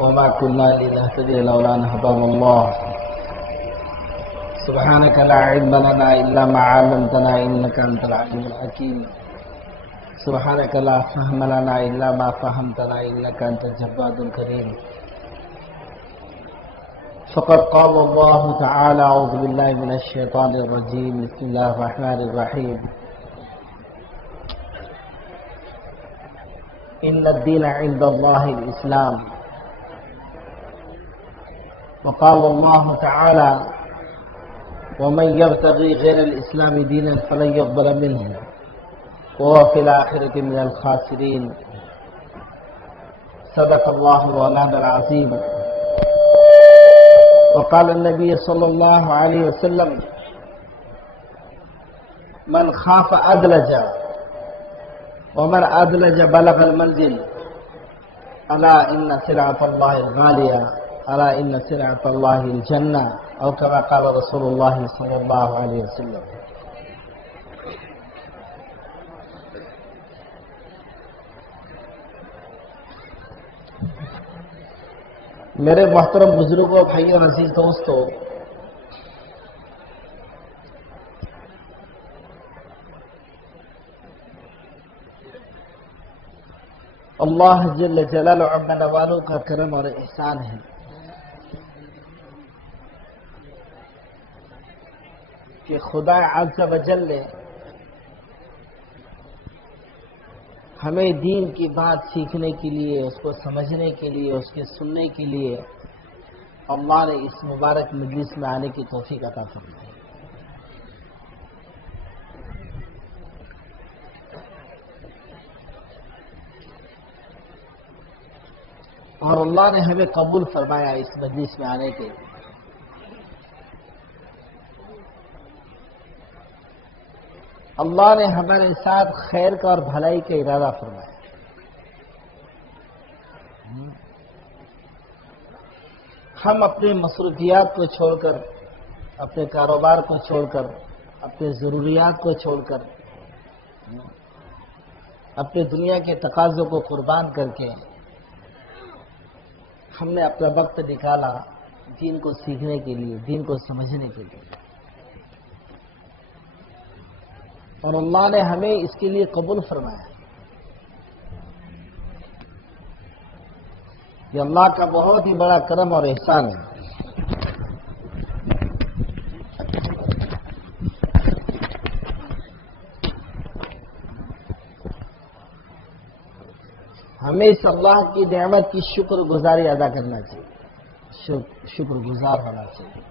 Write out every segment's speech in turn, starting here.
وما كنا لنهتدي لولا أن هدانا الله سبحانك لا علم لنا إلا ما علمتنا إنك أنت العليم الحكيم سبحانك لا فهم لنا إلا ما فهمتنا إنك أنت الجواد الكريم فقد قال الله تعالى أعوذ بالله من الشيطان الرجيم بسم الله الرحمن الرحيم إن الدين عند الله الإسلام وقال الله تعالى ومن يبتغي غير الإسلام دينا فلن يقبل منه وهو في الآخرة من الخاسرين صدق الله مولانا العظيم وقال النبي صلى الله عليه وسلم من خاف أدلج ومن أدلج بلغ المنزل ألا إن سلعة الله الغالية ألا إن سلعة الله الجنة أو كما قال رسول الله صلى الله عليه وسلم. میرے محترم بزرگوں بھائیوں اور عزیز دوستوں، اللہ جل جلالہ عما نوالوں کا کرم اور احسان ہے کہ خدا عز و جل نے ہمیں دین کی بات سیکھنے کے لیے، اس کو سمجھنے کے لیے، اس کے سننے کے لیے اللہ نے اس مبارک مجلس میں آنے کی توفیق عطا فرمائی. اور اللہ نے ہمیں قبول فرمایا اس مجلس میں آنے کے. اللہ نے ہمارے ساتھ خیر کا اور بھلائی کا ارادہ فرمایا. ہم اپنی مصروفیات کو چھوڑ کر، اپنے کاروبار کو چھوڑ کر، اپنے ضروریات کو چھوڑ کر، اپنے دنیا کے تقاضوں کو قربان کر کے ہم نے اپنا وقت نکالا دین کو سیکھنے کے لیے، دین کو سمجھنے کے لیے. اور اللہ نے ہمیں اس کے لیے قبول فرمایا. یہ اللہ کا بہت ہی بڑا کرم اور احسان ہے. ہمیں اس اللہ کی نعمت کی شکر گزاری ادا کرنا چاہیے، شکر گزار ہونا چاہیے.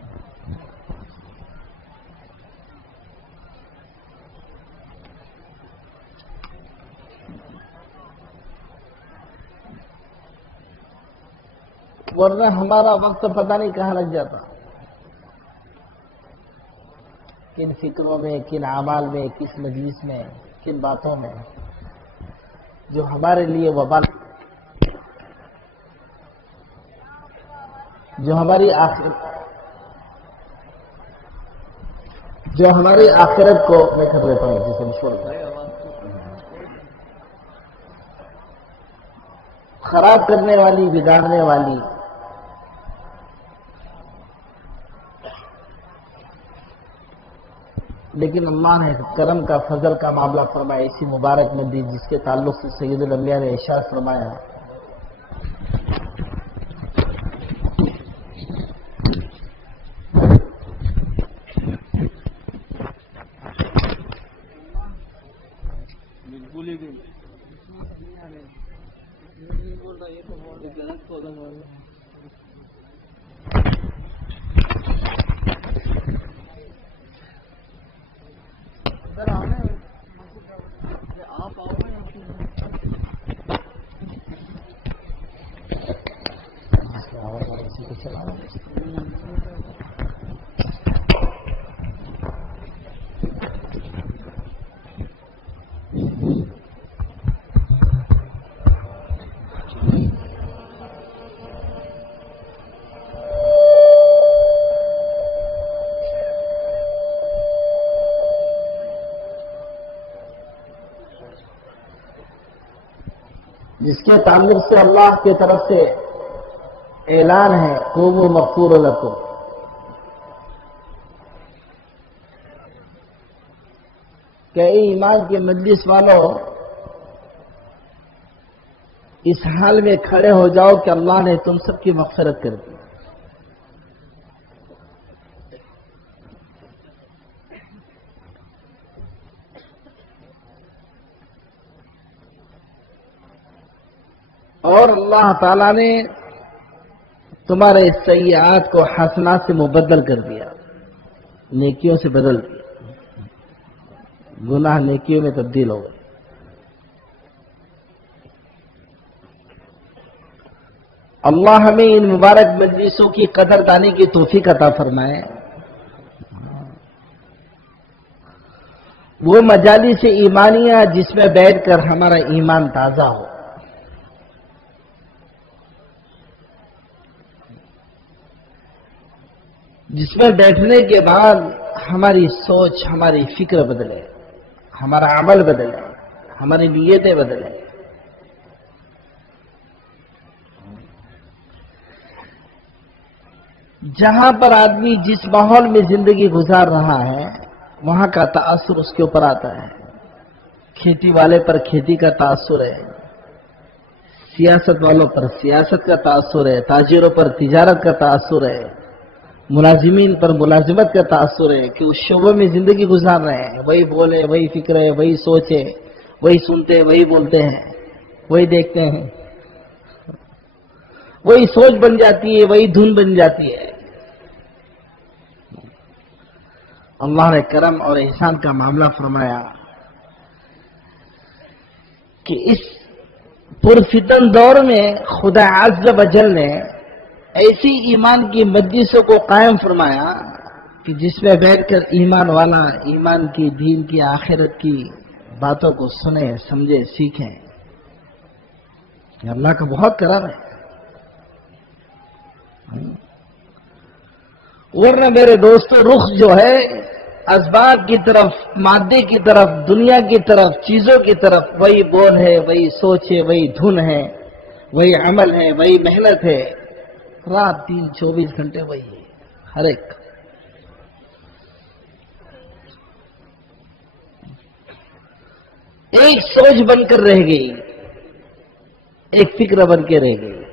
ورنہ ہمارا وقت پتہ نہیں کہاں لگ جاتا، کن فکروں میں، کن اعمال میں، کس مجلس میں، کن باتوں میں جو ہمارے لیے وبال، جو ہماری آخرت کو میں کر دیتا ہوں جسے چھوڑ کر خراب کرنے والی، بگاڑنے والی. لیکن اللہ نے کرم کا، فضل کا معاملہ فرمایا اسی مبارک مندی جس کے تعلق سے سید الانبیاء نے ارشاد فرمایا جس کے تعلق سے اللہ کی طرف سے اعلان ہے قوموا مغفور لکم، کہ اے ایمان کے مجلس والوں اس حال میں کھڑے ہو جاؤ کہ اللہ نے تم سب کی مغفرت کر دی۔ اور اللہ تعالیٰ نے تمہارے سیئات کو حسنات سے مبدل کر دیا، نیکیوں سے بدل دیا، گناہ نیکیوں میں تبدیل ہو گئے۔ اللہ ہمیں ان مبارک مجلسوں کی قدر دانی کی توفیق عطا فرمائے۔ وہ مجالس ایمانیہ جس میں بیٹھ کر ہمارا ایمان تازہ ہو، جس میں بیٹھنے کے بعد ہماری سوچ، ہماری فکر بدلے، ہمارا عمل بدلے، ہماری نیتیں بدلے۔ جہاں پر آدمی جس ماحول میں زندگی گزار رہا ہے وہاں کا تاثر اس کے اوپر آتا ہے۔ کھیتی والے پر کھیتی کا تاثر ہے، سیاست والوں پر سیاست کا تاثر ہے، تاجروں پر تجارت کا تاثر ہے، ملازمین پر ملازمت کا تاثر ہے کہ اس شعبے میں زندگی گزار رہے ہیں، وہی بولے، وہی فکر ہے، وہی سوچ ہے، وہی سنتے ہیں، وہی بولتے ہیں، وہی دیکھتے ہیں، وہی سوچ بن جاتی ہے، وہی دھن بن جاتی ہے۔ اللہ نے کرم اور احسان کا معاملہ فرمایا کہ اس پرفتن دور میں خدا عز و جل نے ایسی ایمان کی مجلسوں کو قائم فرمایا کہ جس میں بیٹھ کر ایمان والا ایمان کی، دین کی، آخرت کی باتوں کو سنے، سمجھے، سیکھیں۔ یہ اللہ کا بہت کرم ہے۔ ورنہ میرے دوستو رخ جو ہے اسباب کی طرف، مادے کی طرف، دنیا کی طرف، چیزوں کی طرف، وہی بول ہے، وہی سوچ ہے، وہی دھن ہے، وہی عمل ہے، وہی محنت ہے، رات دن 24 گھنٹے وہی ہے، ہر ایک سوچ بن کر رہ گئی، ایک فکر بن کے رہ گئی،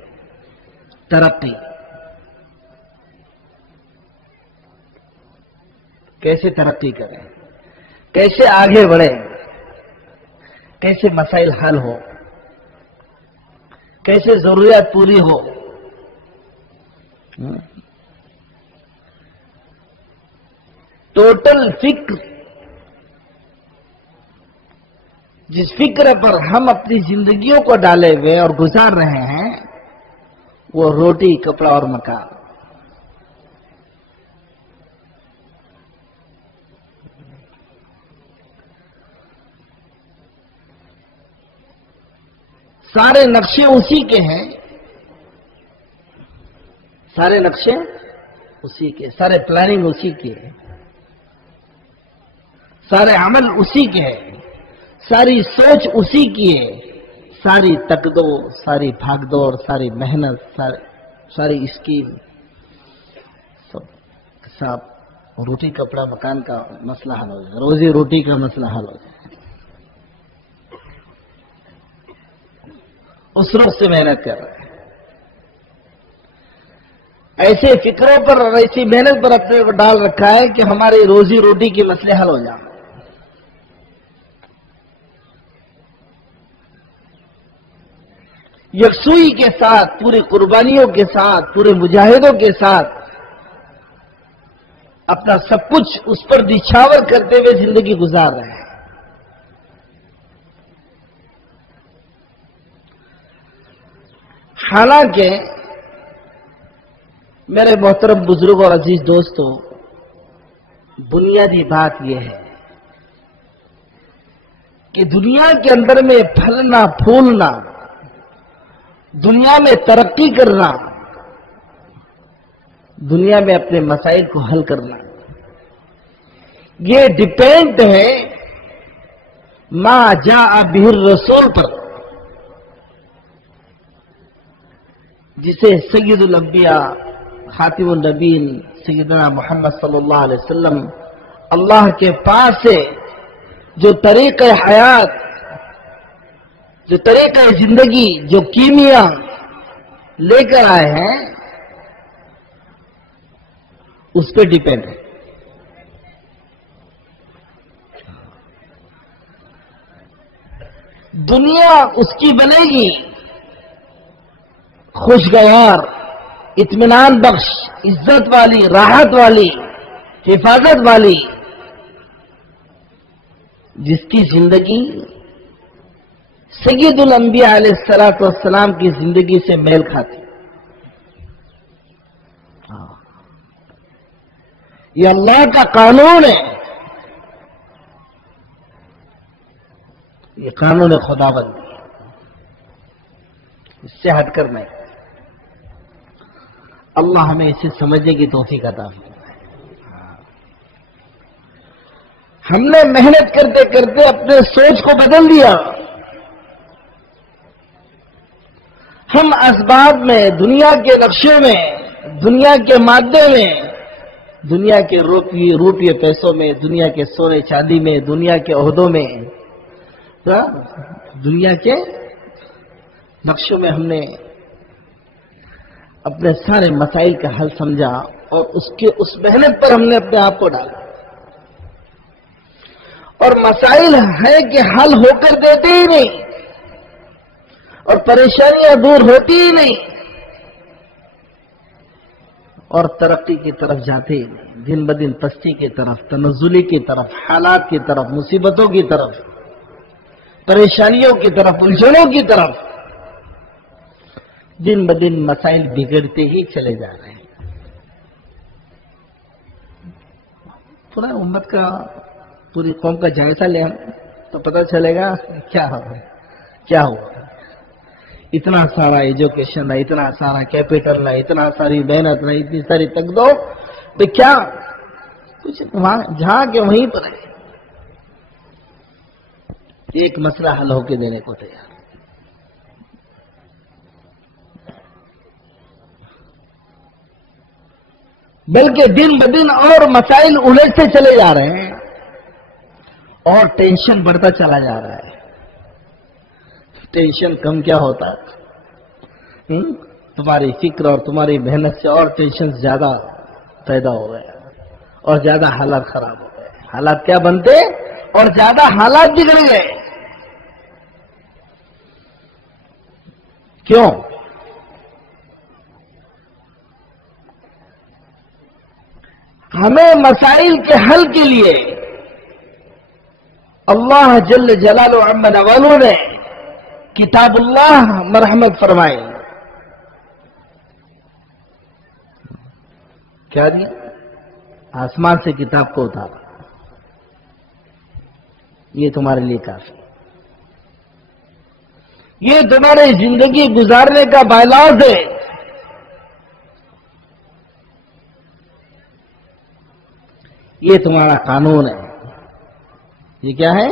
ترقی۔ کیسے ترقی کریں، کیسے آگے بڑھیں، کیسے مسائل حل ہو، کیسے ضروریات پوری ہو۔ ٹوٹل فکر، جس فکر پر ہم اپنی زندگیوں کو ڈالے ہوئے اور گزار رہے ہیں، وہ روٹی، کپڑا اور مکان۔ سارے نقشے اسی کے ہیں، سارے نقشے اسی کے، سارے پلاننگ اسی کے، سارے عمل اسی کے ہیں، ساری سوچ اسی کی ہے، ساری تقدو، ساری بھاگ دوڑ، ساری محنت، ساری اسکیم، سب روٹی کپڑا مکان کا مسئلہ حل ہو جائے، روزی روٹی کا مسئلہ حل ہو جائے۔ اس روز سے محنت کر رہے ہیں، ایسے فکروں پر اور ایسی محنت پر اپنے کو ڈال رکھا ہے کہ ہماری روزی روٹی کے مسئلے حل ہو جائیں۔ یکسوئی کے ساتھ، پوری قربانیوں کے ساتھ، پورے مجاہدوں کے ساتھ اپنا سب کچھ اس پر نچھاور کرتے ہوئے زندگی گزار رہے ہیں۔ حالانکہ میرے محترم بزرگ اور عزیز دوستو، بنیادی بات یہ ہے کہ دنیا کے اندر میں پھلنا پھولنا، دنیا میں ترقی کرنا، دنیا میں اپنے مسائل کو حل کرنا، یہ ڈیپینڈ ہے ما جاء بہ الرسول پر۔ جسے سید الانبیاء خاتم النبیین سیدنا محمد صلی اللہ علیہ وسلم اللہ کے پاس سے جو طریقہ حیات، جو طریقہ زندگی، جو کیمیا لے کر آئے ہیں، اس پہ ڈیپینڈ ہے۔ دنیا اس کی بنے گی خوشگوار، اطمینان بخش، عزت والی، راحت والی، حفاظت والی، جس کی زندگی سید الانبیاء علیہ الصلوۃ والسلام کی زندگی سے میل کھاتی۔ یہ اللہ کا قانون ہے، یہ قانون خدا بندی ہے، اس سے ہٹ کر نہیں۔ اللہ ہمیں اسے سمجھنے کی توفیق عطا فرمائے۔ ہم نے محنت کرتے کرتے اپنے سوچ کو بدل دیا۔ ہم اسباب میں، دنیا کے نقشے میں، دنیا کے مادے میں، دنیا کے روپیے پیسوں میں، دنیا کے سونے چاندی میں، دنیا کے عہدوں میں، دنیا کے نقشوں میں ہم نے اپنے سارے مسائل کا حل سمجھا، اور اس محنت پر ہم نے اپنے آپ کو ڈالا، اور مسائل ہے کہ حل ہو کر دیتے ہی نہیں، اور پریشانیاں دور ہوتی ہی نہیں، اور ترقی کی طرف جاتے ہی نہیں، دن بدن پستی کی طرف، تنزلی کی طرف، حالات کی طرف، مصیبتوں کی طرف، پریشانیوں کی طرف، الجھنوں کی طرف، دن بدن مسائل بگڑتے ہی چلے جا رہے ہیں۔ پورا امت کا، پوری قوم کا جائزہ لیں تو پتہ چلے گا کیا ہوا۔ اتنا سارا ایجوکیشن ہے، اتنا سارا کیپٹل ہے، اتنا ساری محنت ہے، اتنی ساری تک دو تو کیا کچھ وہاں جہاں کے وہیں پر ہے۔ ایک مسئلہ حل ہو کے دینے کو تیار، بلکہ دن بدن اور مسائل الجھتے چلے جا رہے ہیں، اور ٹینشن بڑھتا چلا جا رہا ہے۔ ٹینشن کم کیا ہوتا ہے؟ تمہاری فکر اور تمہاری محنت سے اور ٹینشن زیادہ پیدا ہو گیا، اور زیادہ حالات خراب ہو گئے۔ حالات کیا بنتے؟ اور زیادہ حالات بگڑ گئے۔ کیوں؟ ہمیں مسائل کے حل کے لیے اللہ جل جلالہ عم نوالہ نے کتاب اللہ مرحمت فرمائی۔ کیا دیا؟ آسمان سے کتاب کو اتارا، یہ تمہارے لیے کافی، یہ تمہاری زندگی گزارنے کا باعلاج ہے۔ یہ تمہارا قانون ہے۔ یہ کیا ہے؟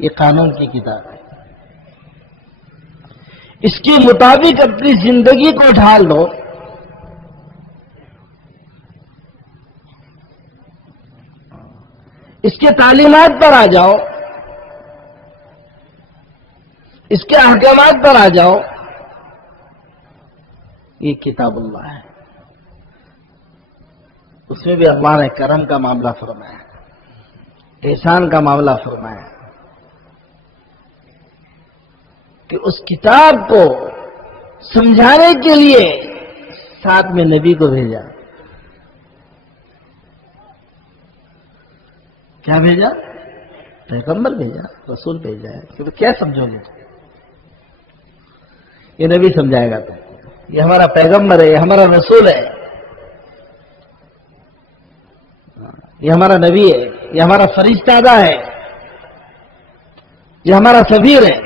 یہ قانون کی کتاب ہے۔ اس کے مطابق اپنی زندگی کو ڈھال دو، اس کے تعلیمات پر آ جاؤ، اس کے احکامات پر آ جاؤ۔ یہ کتاب اللہ ہے، اس میں بھی اللہ نے کرم کا معاملہ فرمایا، احسان کا معاملہ فرمایا، کہ اس کتاب کو سمجھانے کے لیے ساتھ میں نبی کو بھیجا۔ کیا بھیجا؟ پیغمبر بھیجا، رسول بھیجا ہے کہ کیا سمجھو گے؟ یہ نبی سمجھائے گا تو، یہ ہمارا پیغمبر ہے، یہ ہمارا رسول ہے، یہ ہمارا نبی ہے، یہ ہمارا فرشتہ ہے، یہ ہمارا سفیر ہے۔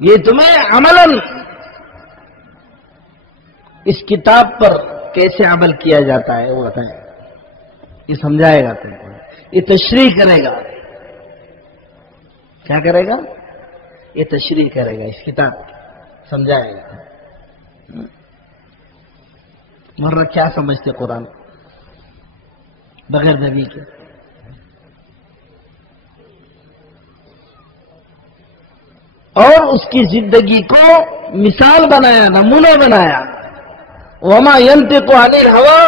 یہ تمہیں عملاً اس کتاب پر کیسے عمل کیا جاتا ہے وہ بتائیں، یہ سمجھائے گا تم کو، یہ تشریح کرے گا۔ کیا کرے گا؟ یہ تشریح کرے گا، اس کتاب سمجھائے گا۔ ورنہ کیا سمجھتے قرآن بغیر نبی کے؟ اور اس کی زندگی کو مثال بنایا، نمونہ بنایا۔ وما ينطق عن الهوى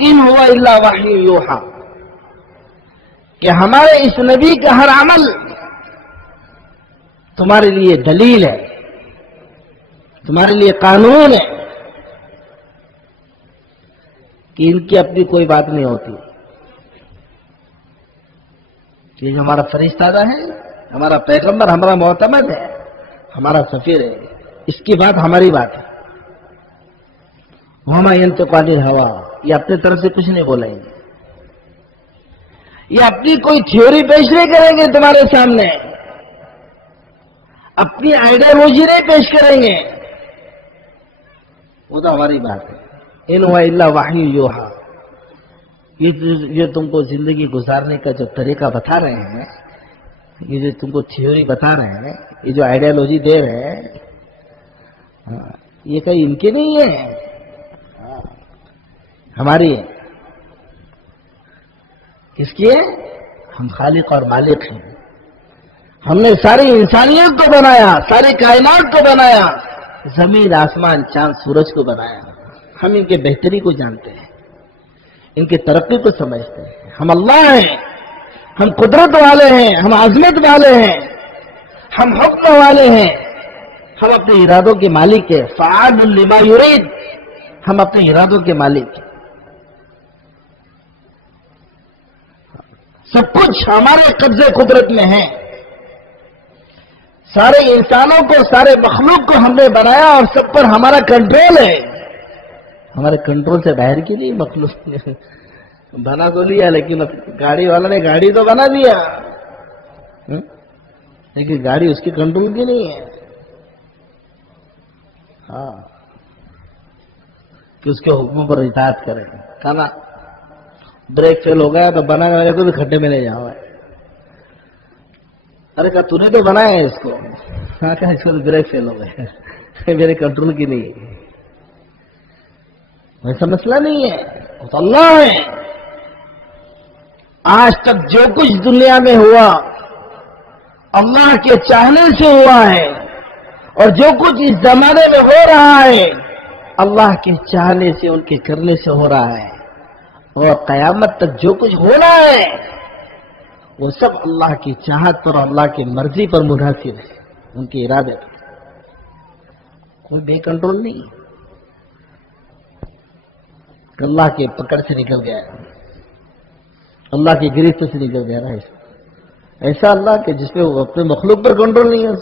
ان هو الا وحی یوحى، کہ ہمارے اس نبی کا ہر عمل تمہارے لیے دلیل ہے، تمہارے لیے قانون ہے، کہ ان کی اپنی کوئی بات نہیں ہوتی۔ یہ جو ہمارا فرشتہ ہے، ہمارا پیغمبر، ہمارا معتمد ہے، ہمارا سفیر ہے، اس کی بات ہماری بات ہے۔ وما ينطق عن الهوى، یہ اپنے طرف سے کچھ نہیں بولیں گے، یہ اپنی کوئی تھیوری پیش نہیں کریں گے تمہارے سامنے، اپنی آئیڈیالوجی نہیں پیش کریں گے، وہ تو ہماری بات ہے۔ ان هو الا وحی یوحى، یہ تم کو زندگی گزارنے کا جو طریقہ بتا رہے ہیں، یہ جو تم کو تھیوری بتا رہے ہیں، یہ جو آئیڈیالوجی دے رہے ہیں، یہ کہیں ان کی نہیں ہے، ہماری ہے۔ کس کی ہے؟ ہم خالق اور مالک ہیں۔ ہم نے ساری انسانیت کو بنایا، ساری کائنات کو بنایا، زمین، آسمان، چاند، سورج کو بنایا۔ ہم ان کے بہتری کو جانتے ہیں، ان کی ترقی کو سمجھتے ہیں۔ ہم اللہ ہیں، ہم قدرت والے ہیں، ہم عظمت والے ہیں، ہم حکم والے ہیں، ہم اپنے ارادوں کے مالک ہیں۔ فعال لما یرید، ہم اپنے ارادوں کے مالک ہیں۔ سب کچھ ہمارے قبضے قدرت میں ہے۔ سارے انسانوں کو، سارے مخلوق کو ہم نے بنایا اور سب پر ہمارا کنٹرول ہے۔ ہمارے کنٹرول سے باہر کی نہیں مخلوق نے بنا تو لیا، لیکن گاڑی والا نے گاڑی تو بنا دیا، لیکن گاڑی اس کے کنٹرول کی نہیں ہے۔ ہاں، کہ اس کے حکموں پر اطاعت کریں۔ کہنا بریک فیل ہو گیا تو بنا والے کو بھی کھڈے میں لے جاؤ۔ ارے کہا تو نے تو بنایا ہے اس کو، ہاں کہا اس کو تو بریک فیل ہو گئے، میرے کنٹرول کی نہیں ہے۔ ایسا مسئلہ نہیں ہے، وہ تو اللہ ہے۔ آج تک جو کچھ دنیا میں ہوا اللہ کے چاہنے سے ہوا ہے، اور جو کچھ اس زمانے میں ہو رہا ہے اللہ کے چاہنے سے، ان کے کرنے سے ہو رہا ہے، اور قیامت تک جو کچھ ہونا ہے وہ سب اللہ کی چاہت پر، اللہ کی مرضی پر منحصر ہے، ان کے ارادے پر۔ کوئی بے کنٹرول نہیں، اللہ کے پکڑ سے نکل گیا، اللہ کی گرفت سے نکل گیا رہا۔ ایسا اللہ کہ جس پہ وہ اپنے مخلوق پر کنٹرول نہیں ہے،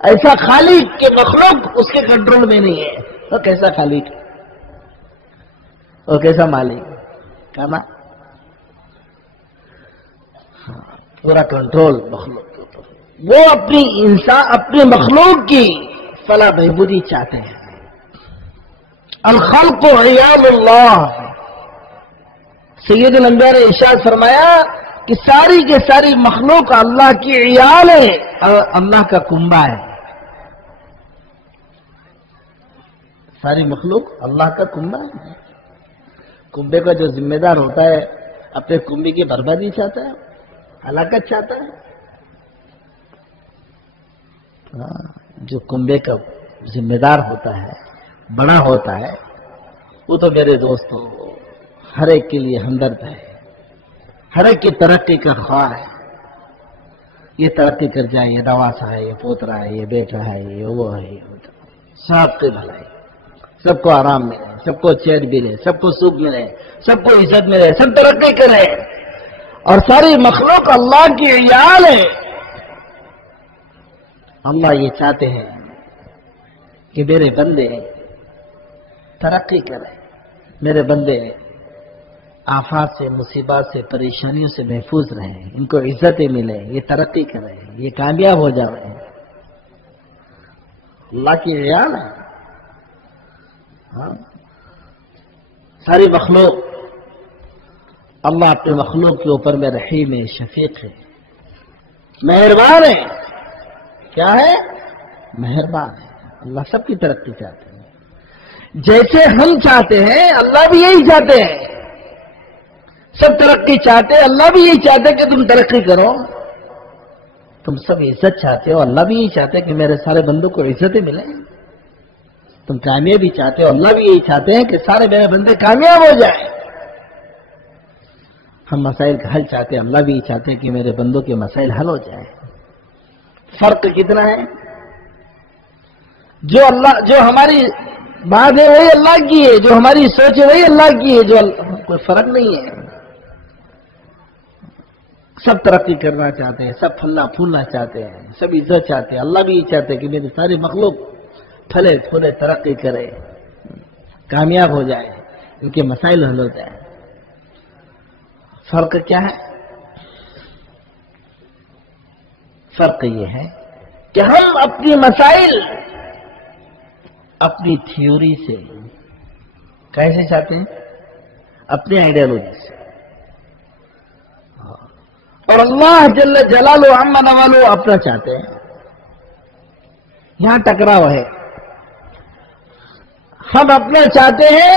ایسا خالق کہ مخلوق اس کے کنٹرول میں نہیں ہے۔ وہ کیسا خالق ہے اور کیسا مالک؟ کہنا پورا کنٹرول مخلوق کے اوپر۔ وہ اپنی مخلوق کی فلاح بہبودی چاہتے ہیں۔ الخلق عیال اللہ، سید الانبیاء نے ارشاد فرمایا کہ ساری کے ساری مخلوق اللہ کی عیال ہے، اللہ کا کنبہ ہے۔ ساری مخلوق اللہ کا کنبہ ہے۔ کنبے کا جو ذمہ دار ہوتا ہے اپنے کنبے کی بربادی چاہتا ہے، ہلاکت چاہتا ہے۔ جو کنبے کا ذمہ دار ہوتا ہے، بڑا ہوتا ہے، وہ تو میرے دوستوں ہر ایک کے لیے ہمدرد ہے، ہر ایک کی ترقی کا خواہ ہے۔ یہ ترقی کر جائے، یہ نواسا ہے، یہ پوترا ہے، یہ بیٹا ہے، یہ وہ ہے، یہ سب کی بھلائی، سب کو آرام ملے، سب کو چین ملے، سب کو سکھ ملے، سب کو عزت ملے، سب ترقی کرے، اور ساری مخلوق اللہ کی عیال ہے۔ اللہ یہ چاہتے ہیں کہ میرے بندے ترقی کریں، میرے بندے آفات سے، مصیبات سے، پریشانیوں سے محفوظ رہیں، ان کو عزتیں ملیں، یہ ترقی کریں، یہ کامیاب ہو جائیں۔ اللہ کی عیال ہے۔ ساری مخلوق، اللہ اپنے مخلوق کے اوپر میں رحیم ہے، شفیق ہے، مہربان ہے۔ کیا ہے؟ مہربان ہے. اللہ سب کی ترقی چاہتے ہیں. جیسے ہم چاہتے ہیں اللہ بھی یہی چاہتے ہیں. سب ترقی چاہتے ہیں، اللہ بھی یہی چاہتے کہ تم ترقی کرو. تم سب عزت چاہتے ہو، اللہ بھی یہی چاہتے کہ میرے سارے بندوں کو عزتیں ملیں. تم کامیابی چاہتے ہو، اللہ بھی یہی چاہتے ہیں کہ سارے میرے بندے کامیاب ہو جائیں. ہم مسائل کا حل چاہتے ہیں، اللہ بھی یہی چاہتے ہیں کہ میرے بندوں کے مسائل حل ہو جائیں. فرق کتنا ہے؟ جو ہماری بات ہے وہی اللہ کی ہے، جو ہماری سوچ ہے وہی اللہ کی ہے، کوئی فرق نہیں ہے. سب ترقی کرنا چاہتے ہیں، سب پھلنا پھولنا چاہتے ہیں، سب عزت چاہتے ہیں. اللہ بھی یہ چاہتے ہیں کہ میری ساری مخلوق پھلے پھولے، ترقی کرے، کامیاب ہو جائے، ان کے مسائل حل ہو جائیں. فرق کیا ہے؟ فرق یہ ہے کہ ہم اپنی مسائل اپنی تھیوری سے کیسے چاہتے ہیں؟ اپنی آئیڈیالوجی سے. اور اللہ جل جلالہ عما نوالہ اپنا چاہتے ہیں. یہاں ٹکراؤ ہے. ہم اپنا چاہتے ہیں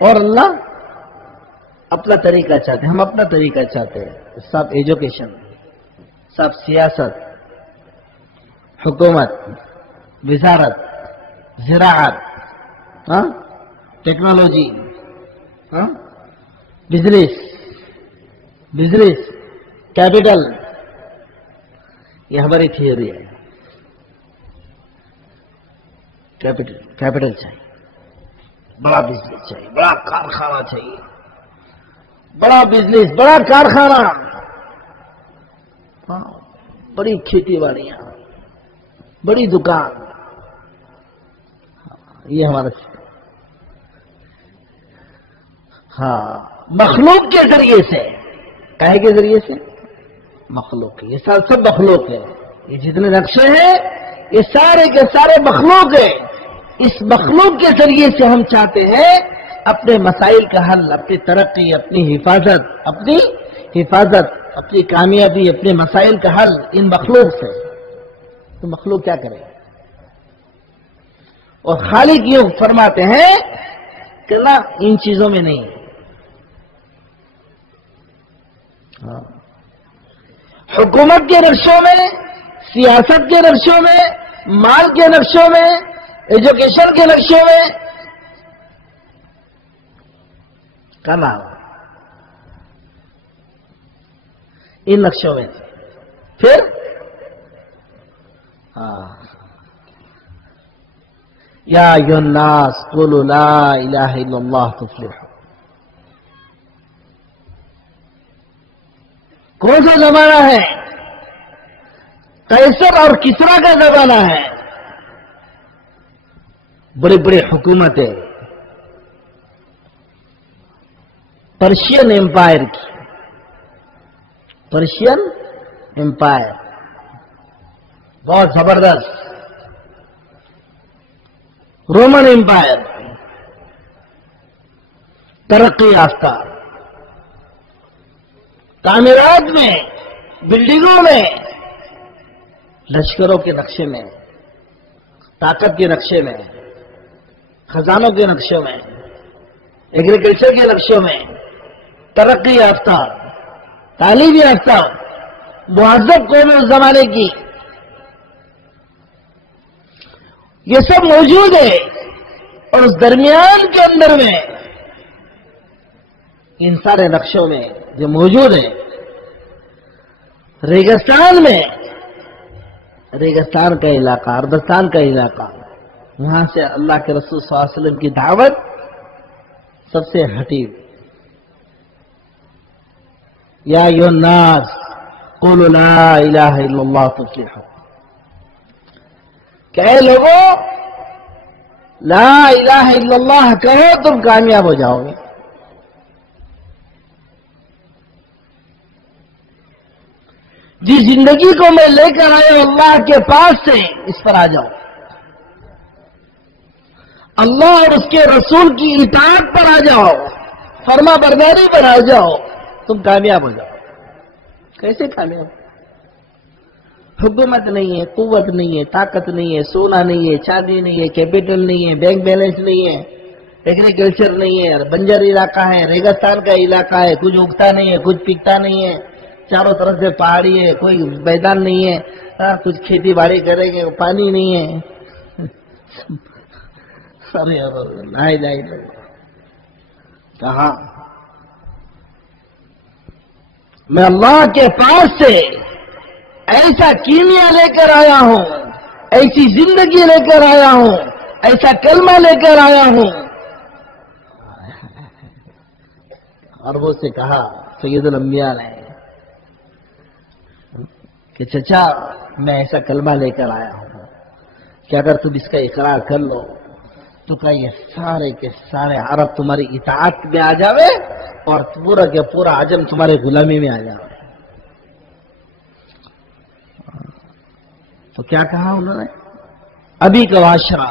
اور اللہ اپنا طریقہ چاہتے ہیں. ہم اپنا طریقہ چاہتے ہیں. سب ایجوکیشن، سب سیاست، حکومت، وزارت، زراعت، ٹیکنالوجی، بزنس، کیپٹل، یہ ہماری تھیوری ہے. کیپٹل چاہیے، بڑا بزنس چاہیے، بڑا کارخانہ چاہیے، بڑا بزنس، بڑا کارخانہ، بڑی کھیتی باڑیاں، بڑی دکان. یہ ہمارا مخلوق کے ذریعے سے. کہے کے ذریعے سے؟ مخلوق. یہ سب مخلوق ہے. یہ جتنے نقشے ہیں یہ سارے کے سارے مخلوق ہیں. اس مخلوق کے ذریعے سے ہم چاہتے ہیں اپنے مسائل کا حل، اپنی ترقی، اپنی حفاظت، اپنی کامیابی، اپنے مسائل کا حل ان مخلوق سے. تو مخلوق کیا کرے؟ اور خالق یہ فرماتے ہیں کہ نہ، ان چیزوں میں نہیں. حکومت کے نقشوں میں، سیاست کے نقشوں میں، مال کے نقشوں میں، ایجوکیشن کے نقشوں میں کہنا ان نقشوں میں پھر یا ایھا الناس قولوا لا الہ الا اللہ تفلحوا. کون سا زمانہ ہے؟ قیصر اور کسریٰ کا زمانہ ہے. بڑی بڑی حکومتیں، پرشین امپائر کی، پرشین امپائر بہت زبردست، رومن امپائر ترقی یافتہ، تعمیرات میں، بلڈنگوں میں، لشکروں کے نقشے میں، طاقت کے نقشے میں، خزانوں کے نقشوں میں، ایگریکلچر کے نقشوں میں، ترقی یافتہ، تعلیم یافتہ، مہذب قوم اس زمانے کی، یہ سب موجود ہے. اور اس درمیان کے اندر میں ان سارے نقشوں میں جو موجود ہے، ریگستان میں، ریگستان کا علاقہ، عربستان کا علاقہ، وہاں سے اللہ کے رسول صلی اللہ علیہ وسلم کی دعوت سب سے ہٹی. یا ایھا الناس قولوا لا الہ الا اللہ تفلحوا. کہ اے لوگوں، لا الہ الا اللہ کہو تم کامیاب ہو جاؤ گے. جس زندگی کو میں لے کر آیا اللہ کے پاس سے، اس پر آ جاؤ. اللہ اور اس کے رسول کی اطاعت پر آ جاؤ، فرما برداری پر آ جاؤ، تم کامیاب ہو جاؤ. کیسے کامیاب؟ حکومت نہیں ہے، قوت نہیں ہے، طاقت نہیں ہے، سونا نہیں ہے، چاندی نہیں ہے، کیپٹل نہیں ہے، بینک بیلنس نہیں ہے، ایگریکلچر نہیں ہے، بنجر علاقہ ہے، ریگستان کا علاقہ ہے، کچھ اگتا نہیں ہے، کچھ پکتا نہیں ہے، چاروں طرف سے پہاڑی ہے، کوئی میدان نہیں ہے، کچھ کھیتی باڑی کریں گے پانی نہیں ہے. ارے نہیں نہیں کہاں؟ میں اللہ کے پاس سے ایسا کیمیا لے کر آیا ہوں، ایسی زندگی لے کر آیا ہوں، ایسا کلمہ لے کر آیا ہوں. اور وہ سے کہا سید الانبیاء نے کہ چچا میں ایسا کلمہ لے کر آیا ہوں کہ اگر تم اس کا اقرار کر لو تو کیا یہ سارے کے سارے عرب تمہاری اطاعت میں آ جاوے اور پورا کے پورا عجم تمہارے غلامی میں آ جاوے. تو کیا کہا انہوں نے؟ ابھی کا معاشرہ.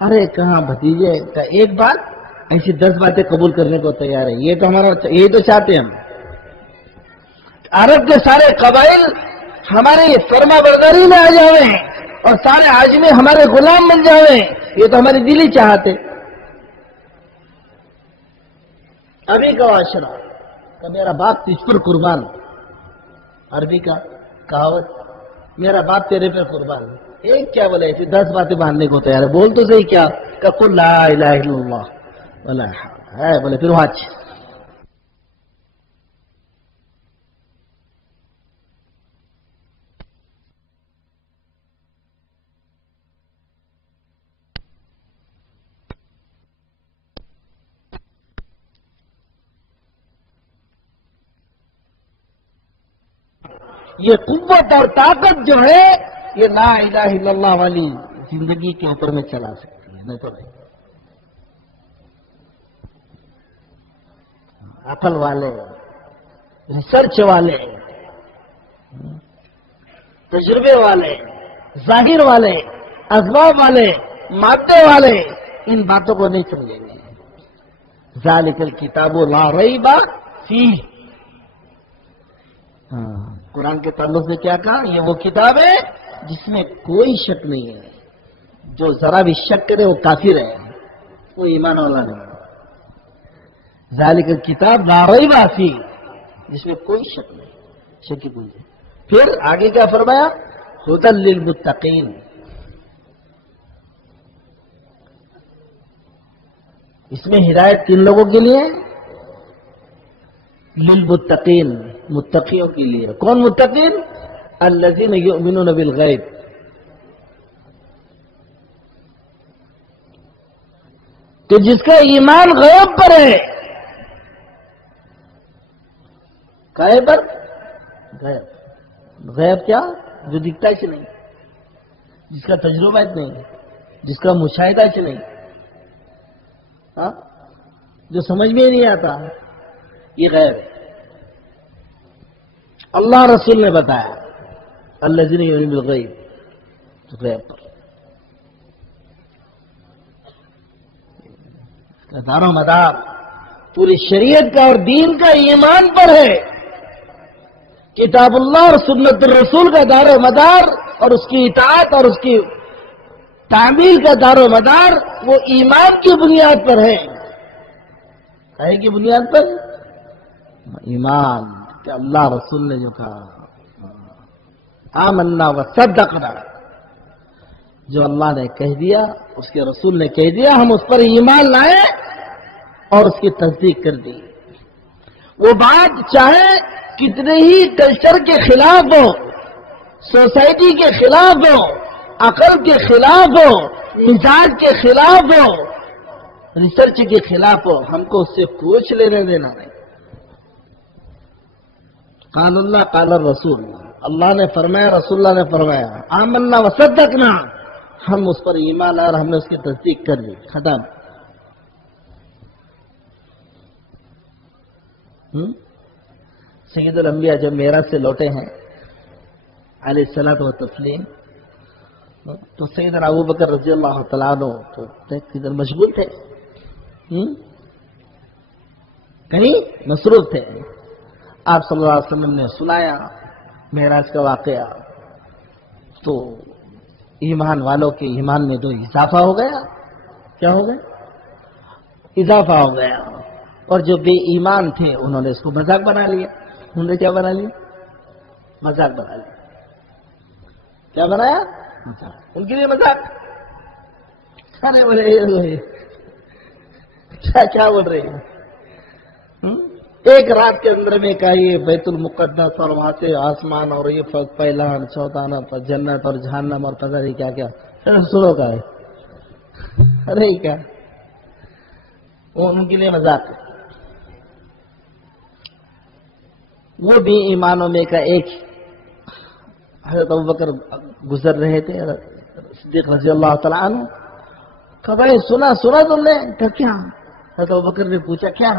ارے کہاں بھتیجے کا ایک بات، ایسی 10 باتیں قبول کرنے کو تیار ہے. یہ تو ہمارا، یہ تو چاہتے ہیں ہم عرب کے سارے قبائل ہمارے فرما برداری میں آ جاوے اور سارے عاجمی ہمارے غلام بن جاوے. یہ تو ہماری دلی چاہتے. ابھی کا معاشرہ کہ میرا باپ تجھ پر قربان. عربی کا کہاوت، میرا باپ تیرے پر قربان. ایک کیا بولے، ایسی 10 باتیں باندھنے کو تیار ہے. بول تو صحیح کیا کہ قل لا الہ الا اللہ ولا ہے بولے پھر واچ. یہ قوت اور طاقت جو ہے یہ لا الہ الا اللہ والی زندگی کے اوپر میں چلا سکتی ہے، نہیں تو نہیں. عقل والے، ریسرچ والے، تجربے والے، ظاہر والے، اسباب والے، مادے والے ان باتوں کو نہیں سمجھیں گے. ذالک الکتاب لا ریب فیہ. قرآن کے تعلق سے کیا کہا؟ یہ وہ کتاب ہے جس میں کوئی شک نہیں ہے. جو ذرا بھی شک کرے وہ کافر ہے، وہ ایمان والا نہیں. ذالک الکتاب لا ریب فیہ، جس میں کوئی شک نہیں، شک کی کوئی. پھر آگے کیا فرمایا؟ ھدی للمتقین. اس میں ہدایت کن لوگوں کے لیے؟ للمتقین، متقیوں کے لیے. کون متقین؟ الذین یؤمنون بالغیب. کہ جس کا ایمان غیب پر ہے. کائے پر؟ غیب. غیب کیا؟ جو دکھتا ہی نہیں، جس کا تجربہ نہیں، جس کا مشاہدہ نہیں، جو سمجھ میں نہیں آتا، یہ غیب ہے. اللہ رسول نے بتایا الذین یؤمنون بالغیب، تو غیب پر. اس کا دار و مدار پوری شریعت کا اور دین کا ایمان پر ہے. کتاب اللہ اور سنت الرسول کا دار و مدار اور اس کی اطاعت اور اس کی تعمیل کا دار و مدار وہ ایمان کی بنیاد پر ہے. کہے کی بنیاد پر؟ ایمان کہ اللہ رسول نے جو کہا آمنا وصدقنا، جو اللہ نے کہہ دیا، اس کے رسول نے کہہ دیا، ہم اس پر ایمان لائے اور اس کی تصدیق کر دی. وہ بات چاہے کتنے ہی کلچر کے خلاف ہو، سوسائٹی کے خلاف ہو، عقل کے خلاف ہو، مزاج کے خلاف ہو، ریسرچ کے خلاف ہو، ہم کو اس سے کچھ لینے دینا نہیں. قال اللہ قال الرسول، اللہ نے فرمایا، رسول اللہ نے فرمایا. آمنا وصدقنا، ہم اس پر ایمان لائے اور ہم نے اس کی تصدیق کر دی. ختم. سید الانبیاء جب معراج سے لوٹے ہیں علیہ الصلوۃ والتسلیم، تو سیدنا ابوبکر رضی اللہ تعالیٰ عنہ تو کدھر مشغول تھے، کہیں مصروف تھے. آپ صلی اللہ علیہ وسلم نے سنایا معراج کا واقعہ. تو ایمان والوں کے ایمان میں تو اضافہ ہو گیا. کیا ہو گیا؟ اضافہ ہو گیا. اور جو بے ایمان تھے انہوں نے اس کو مذاق بنا لیا. انہوں نے کیا بنا لیا؟ مذاق بنا لیا. کیا بنایا؟ مذاق. ان کے لیے مذاق. ارے بولے کیا بول رہے ہیں؟ ایک رات کے اندر میں کہا یہ بیت المقدس اور وہاں سے آسمان اور یہ پہلا چوتھانا جنت اور جہنم اور پتہ نہیں کیا کیا سنو کا ہے. ارے کیا وہ ان کے لیے مذاق. وہ بھی ایمانوں میں کا ایک حضرت ابوبکر گزر رہے تھے صدیق رضی اللہ تعالیٰ عنہ. کہا بھائی سنا تم نے؟ کہا کیا؟ حضرت ابوبکر نے پوچھا کیا؟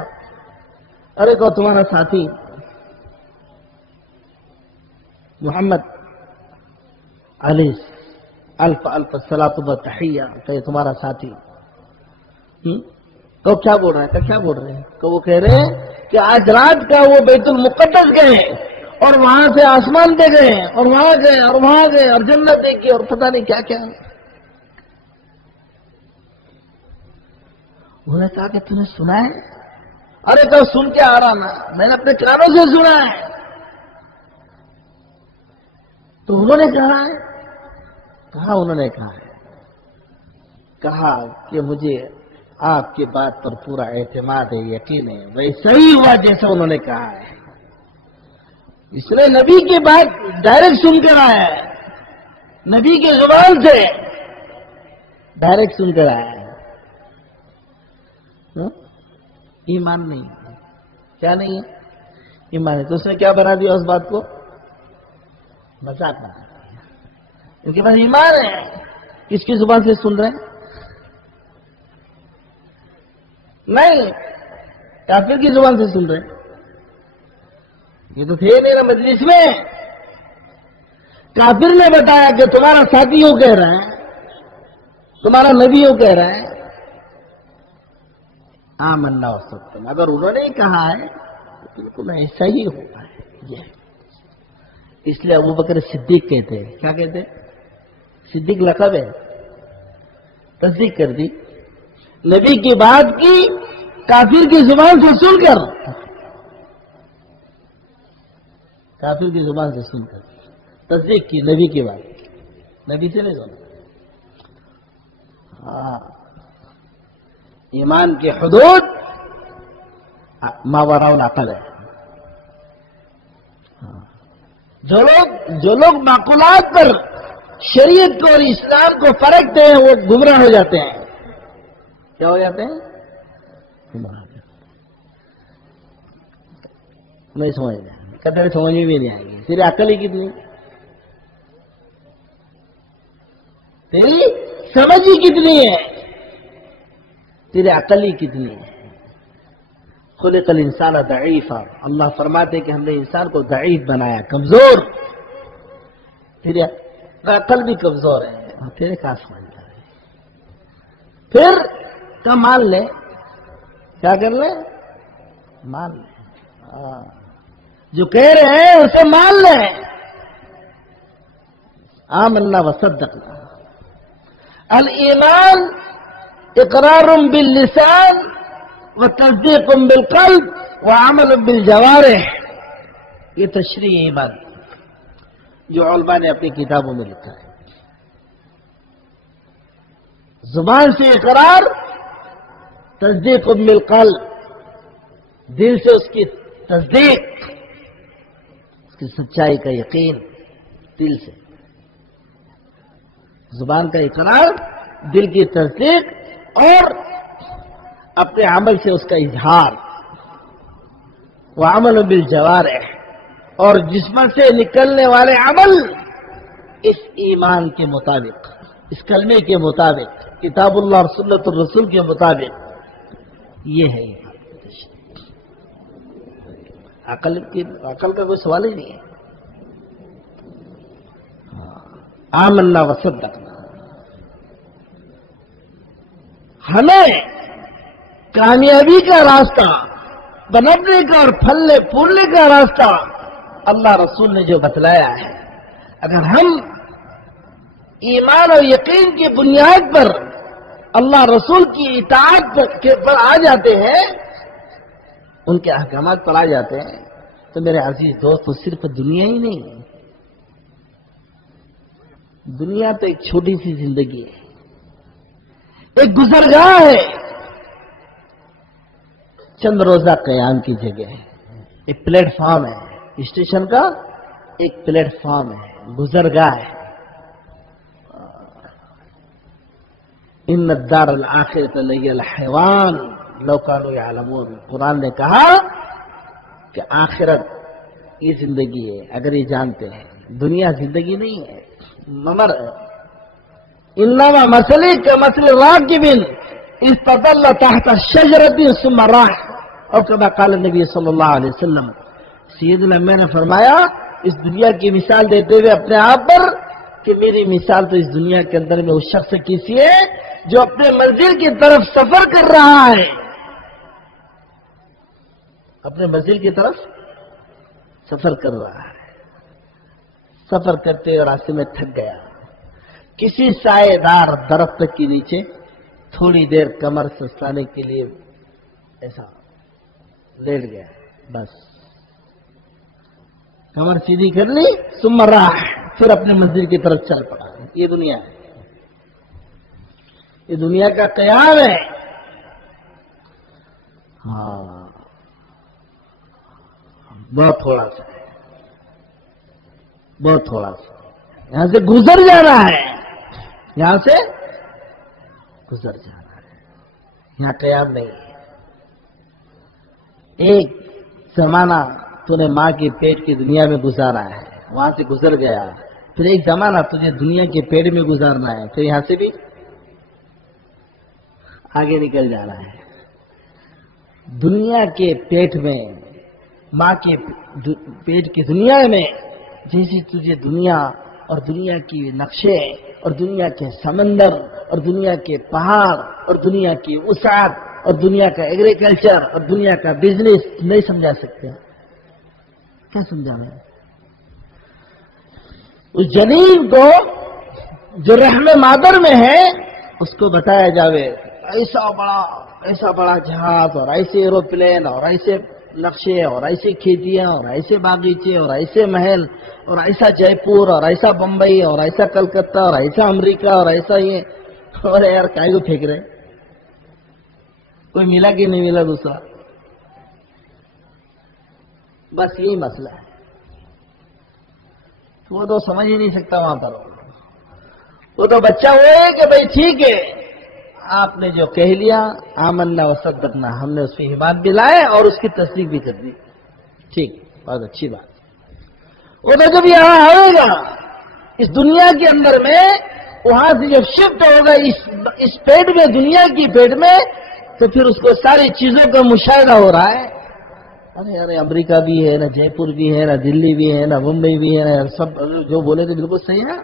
ارے کہو تمہارا ساتھی محمد علیہ الف الصلاۃ والتحیہ کہ تمہارا ساتھی. تو کیا بول رہا ہے؟ کیا بول رہے ہیں؟ کہ وہ کہہ رہے ہیں کہ آج رات کا وہ بیت المقدس گئے اور وہاں سے آسمان پہ گئے اور وہاں گئے اور وہاں گئے اور جنت دیکھی اور پتہ نہیں کیا کیا. انہوں نے کہا کہ تم نے سنا ہے؟ ارے تو سن کے آ رہا نا، میں نے اپنے کانوں سے سنا ہے. تو انہوں نے کہا ہے. کہا انہوں نے کہا ہے. کہا کہ مجھے آپ کی بات پر پورا اعتماد ہے، یقین ہے، وہی صحیح ہوا جیسا انہوں نے کہا ہے. اس نے نبی کی بات ڈائریکٹ سن کر آیا ہے، نبی کی زبان سے ڈائریکٹ سن کر آیا ہے. ایمان نہیں. کیا نہیں ہے؟ ایمان ہے. تو اس نے کیا بنا دیا اس بات کو؟ مذاق بنا دیا. ان کے پاس ایمان ہے. کس کی زبان سے سن رہے ہیں؟ نہیں، کافر کی زبان سے سن رہے ہیں. یہ تو تھے میرا مجلس میں. کافر نے بتایا کہ تمہارا ساتھی یوں کہہ رہا ہے، تمہارا نبی یوں کہہ رہا ہے. آمنا وصدقنا. اگر انہوں نے کہا ہے تو بالکل ایسا ہی ہوگا. یہ اس لیے ابوبکر صدیق کہتے ہیں. کیا کہتے ہیں؟ صدیق لقب ہے. تصدیق کر دی نبی کی بات کی کافر کی زبان سے سن کر. کافر کی زبان سے سن کر تصدیق کی نبی کی بات. نبی سے نہیں سنا. ہاں، ایمان کی حدود ماوراء العقل ہے. جو لوگ معقولات پر شریعت کو اور اسلام کو فرقتے ہیں وہ گمراہ ہو جاتے ہیں. کیا ہو جاتے ہیں؟ گمراہ. نہیں سمجھ رہے، کبھی سمجھ میں بھی نہیں آئے گی. تیری عقل ہی کتنی، تیری سمجھ ہی کتنی ہے، تیری عقل ہی کتنی ہے. خلق الانسان ضعیفا. اللہ فرماتے کہ ہم نے انسان کو ضعیف بنایا، کمزور. تیری عقل بھی کمزور ہے، تیرے کہاں سمجھ رہے. پھر کیا مان لے؟ کیا کر لے؟ مان لے. جو کہہ رہے ہیں اسے مان لے. آمنا وصدقنا. الایمان اقرار باللسان وتصدیق بالقلب وعمل بالجوارح. یہ تشریح ایمان جو علماء نے اپنی کتابوں میں لکھا ہے. زبان سے اقرار، تصدیق بالقلب، دل سے اس کی تصدیق، اس کی سچائی کا یقین. دل سے زبان کا اقرار، دل کی تصدیق اور اپنے عمل سے اس کا اظہار. وعمل بالجوارح، اور جسم سے نکلنے والے عمل اس ایمان کے مطابق، اس کلمے کے مطابق، کتاب اللہ اور سنت الرسول کے مطابق. یہ ہے عقل کا کوئی سوال ہی نہیں ہے. آمنا وصدقنا. ہمیں کامیابی کا راستہ، بننے کا اور پھلنے پھولنے کا راستہ اللہ رسول نے جو بتلایا ہے، اگر ہم ایمان اور یقین کی بنیاد پر اللہ رسول کی اطاعت پر آ جاتے ہیں، ان کے احکامات پر آ جاتے ہیں، تو میرے عزیز دوست، صرف دنیا ہی نہیں، دنیا تو ایک چھوٹی سی زندگی ہے، ایک گزرگاہ ہے، چند روزہ قیام کی جگہ ہے، ایک پلیٹ فارم ہے، اسٹیشن کا ایک پلیٹ فارم ہے، گزرگاہ ہے۔ ان الدار الآخرۃ لہی الحیوان لو کانوا یعلمون، قرآن نے کہا کہ آخرت یہ زندگی ہے اگر یہ جانتے ہیں، دنیا زندگی نہیں ہے، ممر ہے۔ انما مثلی کمثل راکب استظل تحت شجرۃ ثم راح، اور کما قال النبی صلی اللہ علیہ وسلم، سیدنا میں نے فرمایا اس دنیا کی مثال دیتے ہوئے اپنے آپ پر کہ میری مثال تو اس دنیا کے اندر میں اس شخص کی سی ہے جو اپنے منزل کی طرف سفر کر رہا ہے، اپنے منزل کی طرف سفر کر رہا ہے، سفر کرتے اور راستے میں تھک گیا، کسی سائے دار درخت کے نیچے تھوڑی دیر کمر سسلانے کے لیے ایسا لیٹ گیا، بس کمر سیدھی کر لی، ثم راح، پھر اپنے منزل کی طرف چل پڑا۔ یہ دنیا ہے، یہ دنیا کا قیام ہے۔ ہاں، بہت تھوڑا سا ہے، بہت تھوڑا سا، یہاں سے گزر جانا ہے، یہاں سے گزر جانا ہے، یہاں قیام نہیں ہے۔ ایک زمانہ تو نے ماں کے پیٹ کی دنیا میں گزارا ہے، وہاں سے گزر گیا، پھر ایک زمانہ تجھے دنیا کے پیٹ میں گزارنا ہے، پھر یہاں سے بھی آگے نکل جانا ہے۔ دنیا کے پیٹ میں، ماں کے پیٹ کی دنیا میں جیسی تجھے دنیا اور دنیا کی نقشے اور دنیا کے سمندر اور دنیا کے پہاڑ اور دنیا کی وسعت اور دنیا کا ایگریکلچر اور دنیا کا بزنس نہیں سمجھا سکتے، کیا سمجھا میں؟ اس جنین کو جو رحم مادر میں ہے اس کو بتایا جاوے ایسا بڑا جہاز اور ایسے ایروپلین اور ایسے نقشے اور ایسی کھیتیاں اور ایسے باغیچے اور ایسے محل اور ایسا جے پور اور ایسا بمبئی اور ایسا کلکتہ اور ایسا امریکہ اور ایسا یہ، اور یار کائی کو پھینک رہے، کوئی ملا کہ نہیں ملا دوسرا؟ بس یہی مسئلہ ہے، وہ تو سمجھ ہی نہیں سکتا وہاں پر، وہ تو بچہ وہ ہے کہ بھئی ٹھیک ہے آپ نے جو کہہ لیا آمنا وصدقنا، ہم نے اس پہ ایمان بھی لائے اور اس کی تصدیق بھی کر دی، ٹھیک، بہت اچھی بات۔ وہ تو جب یہاں آئے گا اس دنیا کے اندر میں، وہاں سے جب شفٹ ہوگا اس پیٹ میں، دنیا کی پیٹ میں، تو پھر اس کو ساری چیزوں کا مشاہدہ ہو رہا ہے۔ ارے امریکہ بھی ہے، نہ جے پور بھی ہے، نہ دلی بھی ہے، نہ ممبئی بھی ہے، نہ سب جو بولے تھے بالکل صحیح ہے،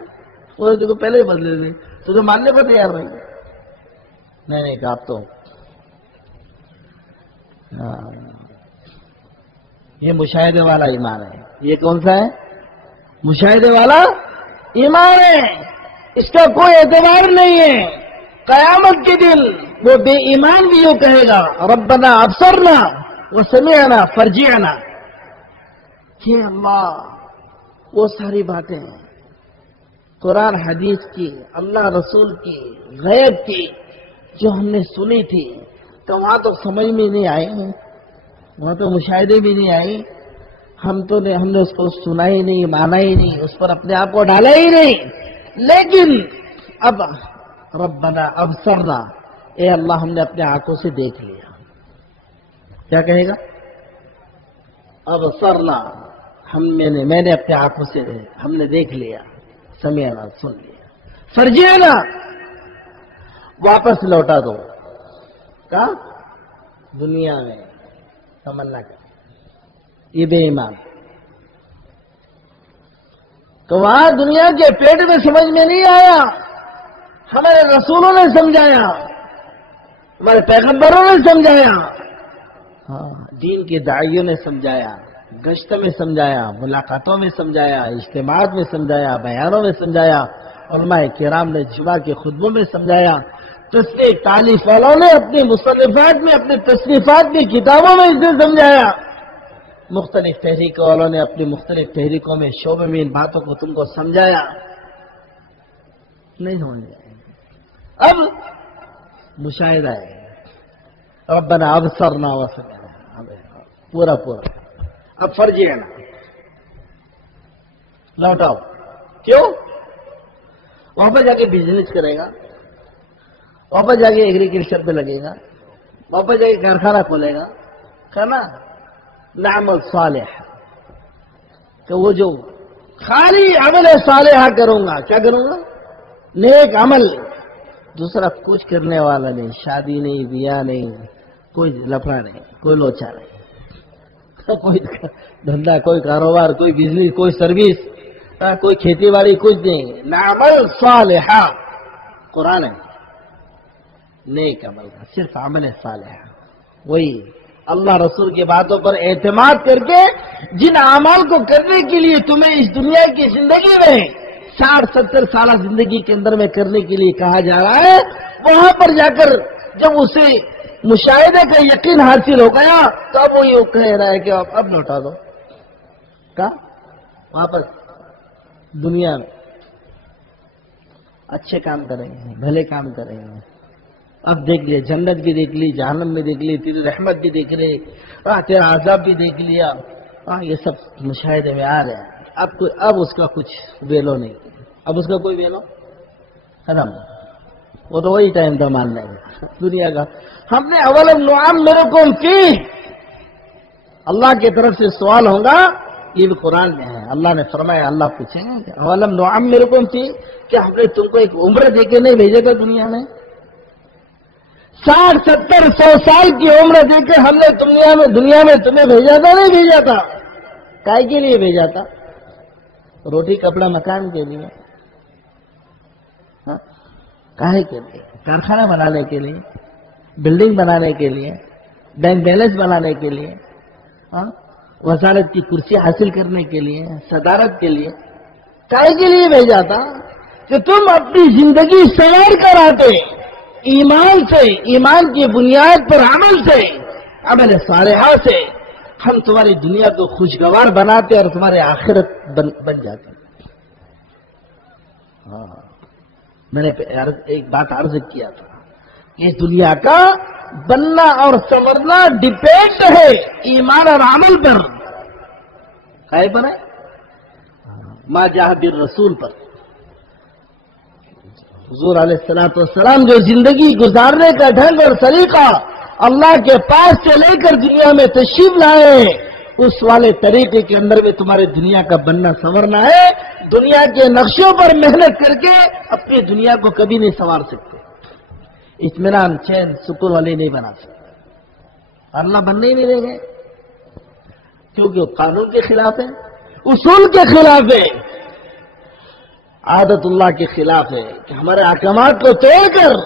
وہ تو پہلے ہی بدلے تھے، تو جو ماننے پر تیار نہیں۔ نہیں کہا آپ تو یہ مشاہدے والا ایمان ہے۔ یہ کون سا ہے؟ مشاہدے والا ایمان ہے، اس کا کوئی اعتبار نہیں ہے۔ قیامت کے دن وہ بے ایمان بھی یوں کہے گا ربنا ابصرنا وسمعنا فرجعنا، کہ اللہ وہ ساری باتیں قرآن حدیث کی، اللہ رسول کی، غیب کی جو ہم نے سنی تھی، تو وہاں تو سمجھ میں نہیں آئی، وہاں تو مشاہدے بھی نہیں آئی، ہم نے اس کو سنا ہی نہیں، مانا ہی نہیں، اس پر اپنے آپ کو ڈالا ہی نہیں۔ لیکن اب ربنا ابصرنا، اے اللہ ہم نے اپنے آنکھوں سے دیکھ لیا، کیا کہے گا؟ ابصرنا، میں نے اپنے آنکھوں سے ہم نے دیکھ لیا، سمعنا سن لیا، فرجعنا واپس لوٹا دو، کہا دنیا میں تمنا کر، یہ بے ایمان۔ تو وہاں دنیا کے پیٹ میں سمجھ میں نہیں آیا، ہمارے رسولوں نے سمجھایا، ہمارے پیغمبروں نے سمجھایا، دین کے داعیوں نے سمجھایا، گشت میں سمجھایا، ملاقاتوں میں سمجھایا، اجتماعات میں سمجھایا، بیانوں میں سمجھایا، علماء کرام نے جمعہ کے خطبوں میں سمجھایا، تصنیف تالیف والوں نے اپنی مصنفات میں، اپنے تصنیفات کی کتابوں میں اسے سمجھایا، مختلف تحریک والوں نے اپنی مختلف تحریکوں میں شعبے میں ان باتوں کو تم کو سمجھایا، نہیں سمجھ گئے۔ اب مشاہدہ ہے، ربنا ابصرنا وسمعنا، پورا اب فرضی ہے نا، لوٹاؤ۔ کیوں؟ وہاں پر جا کے بزنس کرے گا، وہاں پر جا کے ایگریکلچر پہ لگے گا، وہاں پر جا کے کارخانہ کھولے گا، کرنا نعمل صالح، کہ وہ جو خالی عمل صالحہ کروں گا، کیا کروں گا؟ نیک عمل، دوسرا کچھ کرنے والا نہیں، شادی نہیں، بیاہ نہیں، کوئی لفڑا نہیں، کوئی لوچا نہیں، کوئی دھندا، کوئی کاروبار، کوئی بزنس، کوئی سروس، کوئی کھیتی باڑی، کچھ نہیں، نعمل صالحہ، قرآن ہے، نیک عمل کا، صرف عمل صالحہ، وہی اللہ رسول کی باتوں پر اعتماد کر کے جن اعمال کو کرنے کے لیے تمہیں اس دنیا کی زندگی میں 60-70 سالہ زندگی کے اندر میں کرنے کے لیے کہا جا رہا ہے، وہاں پر جا کر جب اسے مشاہدے کا یقین حاصل ہو گیا تو اب وہ یہ کہہ رہا ہے کہ اب لوٹا دو، کہا واپس دنیا میں اچھے کام کریں گے، بھلے کام کریں گے، اب دیکھ لیا، جنت بھی دیکھ لی، جہنم بھی دیکھ لی، تیری رحمت بھی دیکھ لے، تیرا عذاب بھی دیکھ لیا، یہ سب مشاہدے میں آ رہے ہیں، اب اس کا کچھ ویلو نہیں، اب اس کا کوئی ویلو ختم، وہ تو وہی ٹائم تھا ماننے کا دنیا کا۔ ہم نے اولم نعمرکم فیہ، اللہ کی طرف سے سوال ہوگا، یہ بھی قرآن میں ہے، اللہ نے فرمایا، اللہ پوچھیں گے اولم نعمرکم فیہ، کیا ہم نے تم کو ایک عمر دے کے نہیں بھیجا تھا دنیا میں؟ 60-70-100 سال کی عمر دے کے ہم نے دنیا میں تمہیں بھیجا تھا، نہیں بھیجا تھا؟ کائے کے لیے بھیجا تھا؟ روٹی کپڑا مکان کے لیے، کائے کے لیے؟ کارخانہ بنانے کے لیے، بلڈنگ بنانے کے لیے، بینک بیلنس بنانے کے لیے، وزارت کی کرسی حاصل کرنے کے لیے، صدارت کے لیے، کائے کے لیے بھیجا تھا؟ کہ تم اپنی زندگی سنوار کر آتے، ایمان سے، ایمان کی بنیاد پر عمل سے، عمل صالحہ سے ہم تمہاری دنیا کو خوشگوار بناتے اور تمہارے آخرت بن جاتے۔ میں نے ایک بات عرض کیا تھا کہ اس دنیا کا بننا اور سنورنا ڈیپینڈ ہے ایمان اور عمل پر، کائے پر ہے؟ ما جاء بالرسول پر، حضور علیہ السلام جو زندگی گزارنے کا ڈھنگ اور طریقہ اللہ کے پاس سے لے کر دنیا میں تشریف لائے، اس والے طریقے کے اندر بھی تمہارے دنیا کا بننا سنورنا ہے۔ دنیا کے نقشوں پر محنت کر کے اپنی دنیا کو کبھی نہیں سنوار سکتے، اطمینان، چین، سکون والی نہیں بنا سکتے، اللہ بننے ہی نہیں دیں گے، کیونکہ وہ قانون کے خلاف ہے، اصول کے خلاف ہے، عادت اللہ کے خلاف ہے کہ ہمارے احکامات کو توڑ کر،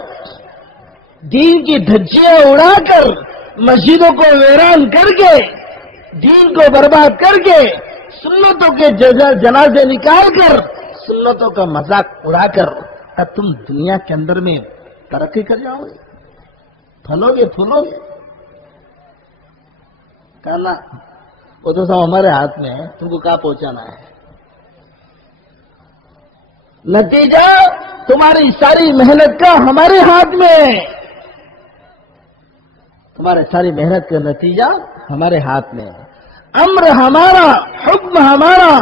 دین کی دھجیاں اڑا کر، مسجدوں کو ویران کر کے، دین کو برباد کر کے، سنتوں کے جنازے نکال کر، سنتوں کا مذاق اڑا کر اب تم دنیا کے اندر میں ترقی کر جاؤ گے، پھلو گے پھولو گے، کہنا وہ تو سب ہمارے ہاتھ میں ہے، تم کو کہاں پہنچانا ہے؟ نتیجہ تمہاری ساری محنت کا ہمارے ہاتھ میں ہے، تمہارے ساری محنت کا نتیجہ ہمارے ہاتھ میں ہے، امر ہمارا، حکم ہمارا،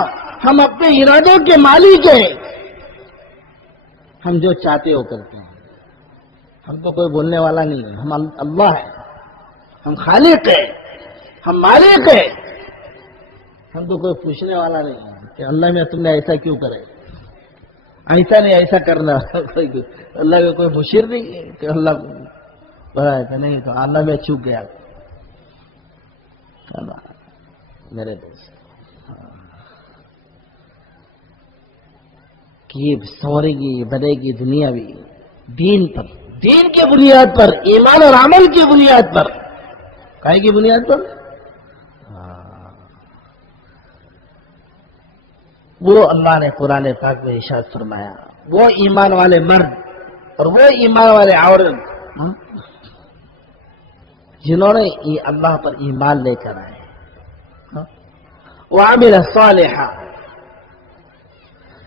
ہم اپنے ارادوں کے مالک ہیں، ہم جو چاہتے ہو کرتے ہیں، ہم کو کوئی بولنے والا نہیں ہے، ہم اللہ ہیں، ہم خالق ہیں، ہم مالک ہیں، ہم کو کوئی پوچھنے والا نہیں ہے کہ اللہ میں تم نے ایسا کیوں کرے، ایسا نہیں ایسا کرنا، اللہ کا کوئی مشیر نہیں ہے کہ اللہ بڑا ہے نہیں تو اللہ میں چوک گیا میرے دوست، کہ یہ سورے گی، بنے گی دنیا بھی دین پر، دین کی بنیاد پر، ایمان اور عمل کی بنیاد پر، کائے کی بنیاد پر؟ وہ اللہ نے قرآن پاک میں ارشاد فرمایا، وہ ایمان والے مرد اور وہ ایمان والے عورت جنہوں نے اللہ پر ایمان لے کر آئے. وعمل صالحا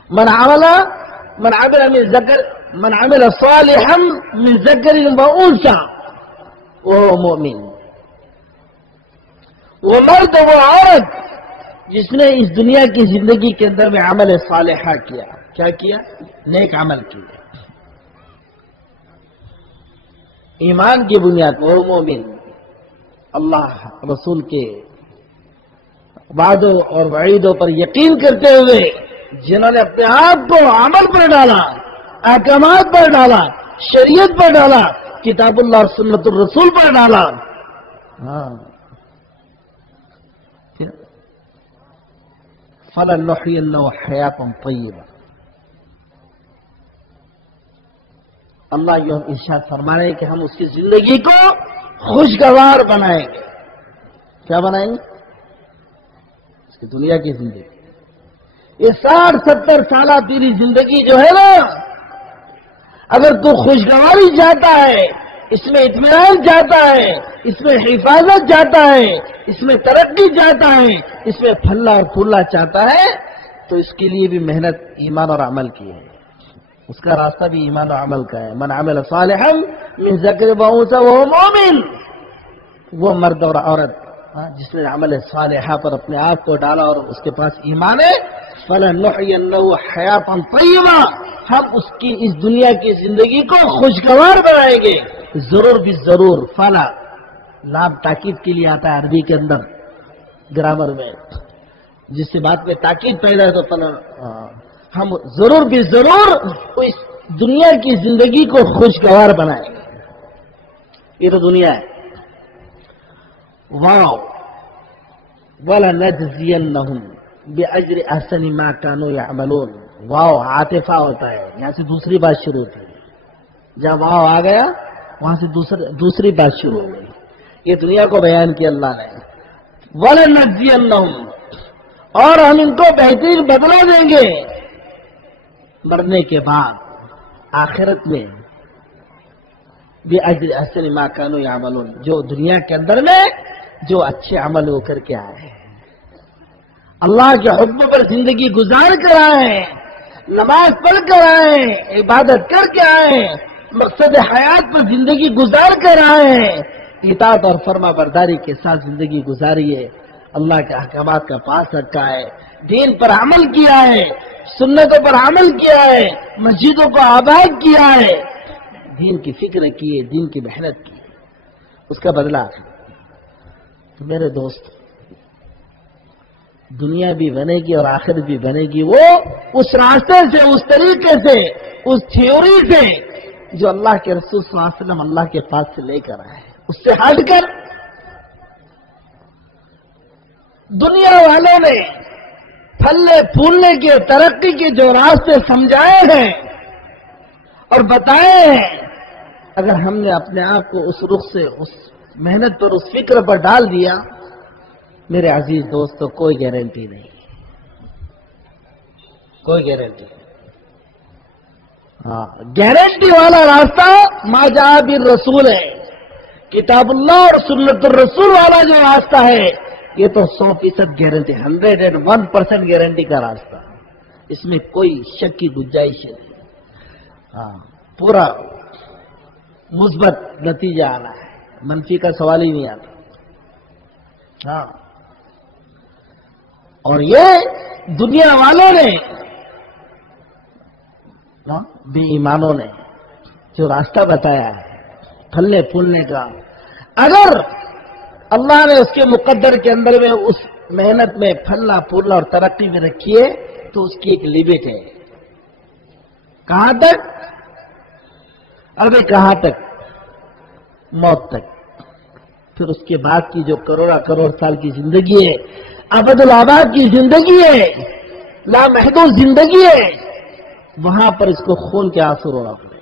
من عمل صالحا من ذکر وانثى وهو مؤمن. وہ مرد وہ عورت جس نے اس دنیا کی زندگی کے اندر میں عمل صالحہ کیا. کیا کیا؟ نیک عمل کیا ایمان کی بنیاد پر. وہ مومن اللہ رسول کے وعدوں اور وعیدوں پر یقین کرتے ہوئے جنہوں نے اپنے آپ کو عمل پر ڈالا، احکامات پر ڈالا، شریعت پر ڈالا، کتاب اللہ اور سنت الرسول پر ڈالا. فَلَنُحْيِيَنَّهُ حَيَاةً طَيِّبَةً. اللہ یہ ارشاد فرما رہے ہیں کہ ہم اس کی زندگی کو خوشگوار بنائیں گے. کیا بنائیں گے؟ اس کی دنیا کی زندگی. یہ 60-70 سالہ تیری زندگی جو ہے نا، اگر تو خوشگواری چاہتا ہے، اس میں اطمینان چاہتا ہے، اس میں حفاظت چاہتا ہے، اس میں ترقی چاہتا ہے، اس میں پھلنا اور پھولنا چاہتا ہے، تو اس کے لیے بھی محنت ایمان اور عمل کی ہے. اس کا راستہ بھی ایمان و عمل کا ہے. من عمل صالحا من ذکر وانثى وهو مؤمن. وہ مرد اور عورت جس نے عمل صالحہ پر اپنے آپ کو ڈالا اور اس کے پاس ایمان ہے، فَلَنُحْيِيَنَّهُ حَيَاةً طَيِّبَةً. ہم اس کی اس دنیا کی زندگی کو خوشگوار بنائیں گے. ضرور بھی ضرور. فلا لام تاکید کے لیے آتا ہے عربی کے اندر گرامر میں. جس سے بات میں تاکید پیدا ہے تو ہم ضرور بھی ضرور اس دنیا کی زندگی کو خوشگوار بنائیں گے. یہ تو دنیا ہے. واو وَلَنَجْزِيَنَّهُمْ بِأَجْرِ أَحْسَنِ مَا كَانُوا يَعْمَلُونَ. واو عاطفہ ہوتا ہے، یہاں سے دوسری بات شروع ہوتی ہے. جب واو آ گیا وہاں سے دوسری بات شروع ہو گئی. یہ دنیا کو بیان کیا اللہ نے. وَلَنَجْزِيَنَّهُمْ، اور ہم ان کو بہترین بدلہ دیں گے مرنے کے بعد آخرت میں. بِأَجْرِ أَحْسَنِ مَا كَانُوا يَعْمَلُونَ. جو دنیا کے اندر میں جو اچھے عمل ہو کر کے آئے ہیں، اللہ کے حکم پر زندگی گزار کر آئے ہیں، نماز پڑھ کر آئے ہیں، عبادت کر کے آئے ہیں، مقصد حیات پر زندگی گزار کر آئے ہیں، اطاعت اور فرما برداری کے ساتھ زندگی گزاری ہے، اللہ کے احکامات کا پاس رکھا ہے، دین پر عمل کیا ہے، سنتوں پر عمل کیا ہے، مسجدوں کو آباد کیا ہے، دین کی فکر کی ہے، دین کی محنت کی ہے، اس کا بدلہ ہے. تو میرے دوست، دنیا بھی بنے گی اور آخرت بھی بنے گی وہ اس راستے سے، اس طریقے سے، اس تھیوری سے جو اللہ کے رسول صلی اللہ علیہ وسلم اللہ کے پاس سے لے کر آئے. اس سے ہٹ کر دنیا والوں نے پھلنے پھولنے کے، ترقی کے جو راستے سمجھائے ہیں اور بتائے ہیں، اگر ہم نے اپنے آپ کو اس رخ سے، اس محنت پر، اس فکر پر ڈال دیا، میرے عزیز دوستو، کوئی گارنٹی نہیں، کوئی گارنٹی نہیں. گارنٹی والا راستہ ما جاء بالرسول ہے. کتاب اللہ اور سنت الرسول والا جو راستہ ہے، یہ تو 100% گارنٹی، 101% گارنٹی کا راستہ. اس میں کوئی شک کی گنجائش نہیں. پورا مثبت نتیجہ آنا ہے، منفی کا سوال ہی نہیں آتا. اور یہ دنیا والوں نے، بے ایمانوں نے جو راستہ بتایا ہے پھلنے پھولنے کا، اگر اللہ نے اس کے مقدر کے اندر میں اس محنت میں پھلنا پھولنا اور ترقی میں رکھیے تو اس کی ایک لمٹ ہے. کہاں تک؟ ابھی کہاں تک؟ موت تک. پھر اس کے بعد کی جو کروڑ سال کی زندگی ہے، ابد الآباد کی زندگی ہے، لامحدود زندگی ہے، وہاں پر اس کو خون کے آنسو رونا پڑے.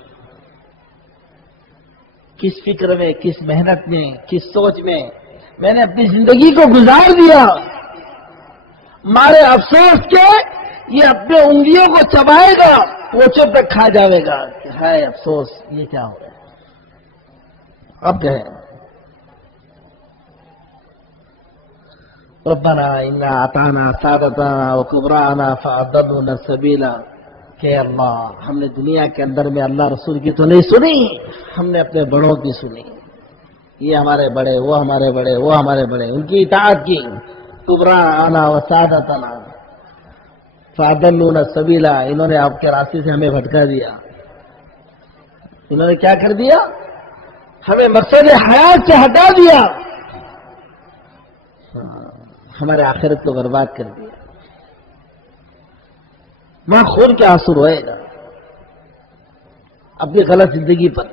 کس فکر میں، کس محنت میں، کس سوچ میں میں نے اپنی زندگی کو گزار دیا، مارے افسوس کے یہ اپنے انگلیوں کو چبائے گا وہ چپ تک کھا جاوے گا کہ ہائے افسوس یہ کیا ہو گیا. اب کہے ربنا انا اطعنا سادتنا وکبراءنا فاضلونا السبیل. کہ اللہ ہم نے دنیا کے اندر میں اللہ رسول کی تو نہیں سنی، ہم نے اپنے بڑوں کی سنی. یہ ہمارے بڑے، وہ ہمارے بڑے، وہ ہمارے بڑے، ان کی اطاعت کی. کبراءنا وسادتنا فاضلونا السبیل. انہوں نے آپ کے راستے سے ہمیں بھٹکا دیا. انہوں نے کیا کر دیا؟ ہمیں مقصد حیات سے ہٹا دیا، ہمارے آخرت کو برباد کر دیا. ماں خون کے آنسو روئے گا اپنی غلط زندگی پر.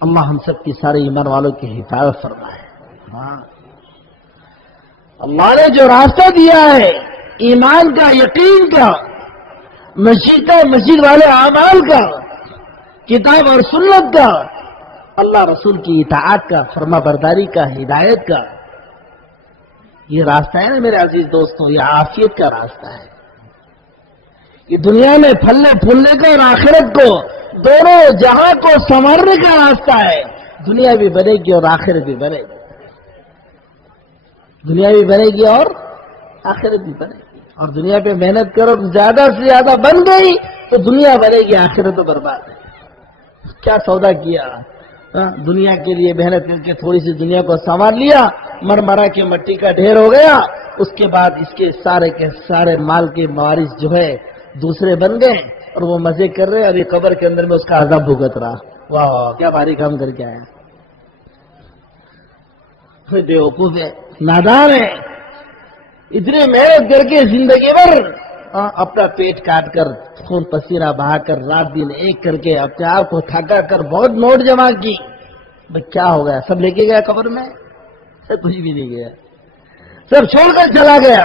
اللہ ہم سب کی سارے ایمان والوں کی حفاظت فرمائے. ہاں اللہ نے جو راستہ دیا ہے ایمان کا، یقین کا، مسجد والے اعمال کا، کتاب اور سنت کا، اللہ رسول کی اطاعت کا، فرما برداری کا، ہدایت کا، یہ راستہ ہے نا میرے عزیز دوستوں، یہ عافیت کا راستہ ہے. یہ دنیا میں پھلنے پھولنے کا اور آخرت کو، دونوں جہاں کو سنوارنے کا راستہ ہے. دنیا بھی بنے گی اور آخرت بھی بنے گی. دنیا بھی بنے گی اور آخرت بھی بنے گی. اور دنیا پہ محنت کرو زیادہ سے زیادہ بن گئی تو دنیا بنے گی، آخرت تو برباد ہے. کیا سودا کیا دنیا کے لیے، محنت کر کے تھوڑی سی دنیا کو سنوار لیا، مرمرا کے مٹی کا ڈھیر ہو گیا. اس کے بعد اس کے سارے مال کے موارث جو ہے دوسرے بن گئے اور وہ مزے کر رہے. ابھی قبر کے اندر میں اس کا عذاب بھگت رہا. واہ کیا بھاری کام کر کے آیا. بے وقوف ہے، نادان ہے. اتنی محنت کر کے زندگی بھر اپنا پیٹ کاٹ کر، خون پسینہ بہا کر، رات دن ایک کر کے اپنے آپ کو تھکا کر بہت نوٹ جمع کی. کیا ہو گیا؟ سب لے کے گیا قبر میں؟ کچھ بھی نہیں گیا. سب چھوڑ کر چلا گیا،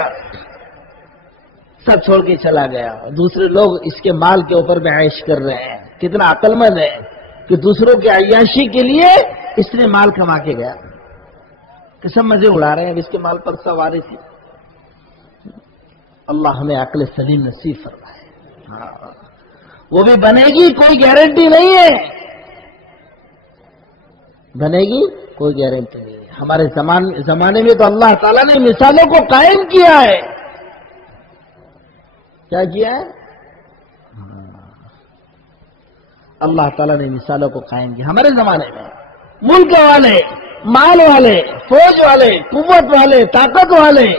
سب چھوڑ کے چلا گیا. دوسرے لوگ اس کے مال کے اوپر میں عیش کر رہے ہیں. کتنا عقل مند ہے کہ دوسروں کی عیاشی کے لیے اس نے مال کما کے گیا، کہ سب مزے اڑا رہے ہیں، اس کے مال پر سواری تھی. اللہ ہمیں عقل سلیم نصیب فرمائے. وہ بھی بنے گی، کوئی گارنٹی نہیں ہے. بنے گی کوئی گارنٹی نہیں ہے. ہمارے زمانے میں تو اللہ تعالیٰ نے مثالوں کو قائم کیا ہے. کیا کیا ہے؟ اللہ تعالیٰ نے مثالوں کو قائم کیا. ہمارے زمانے میں ملک والے، مال والے، فوج والے، قوت والے، طاقت والے،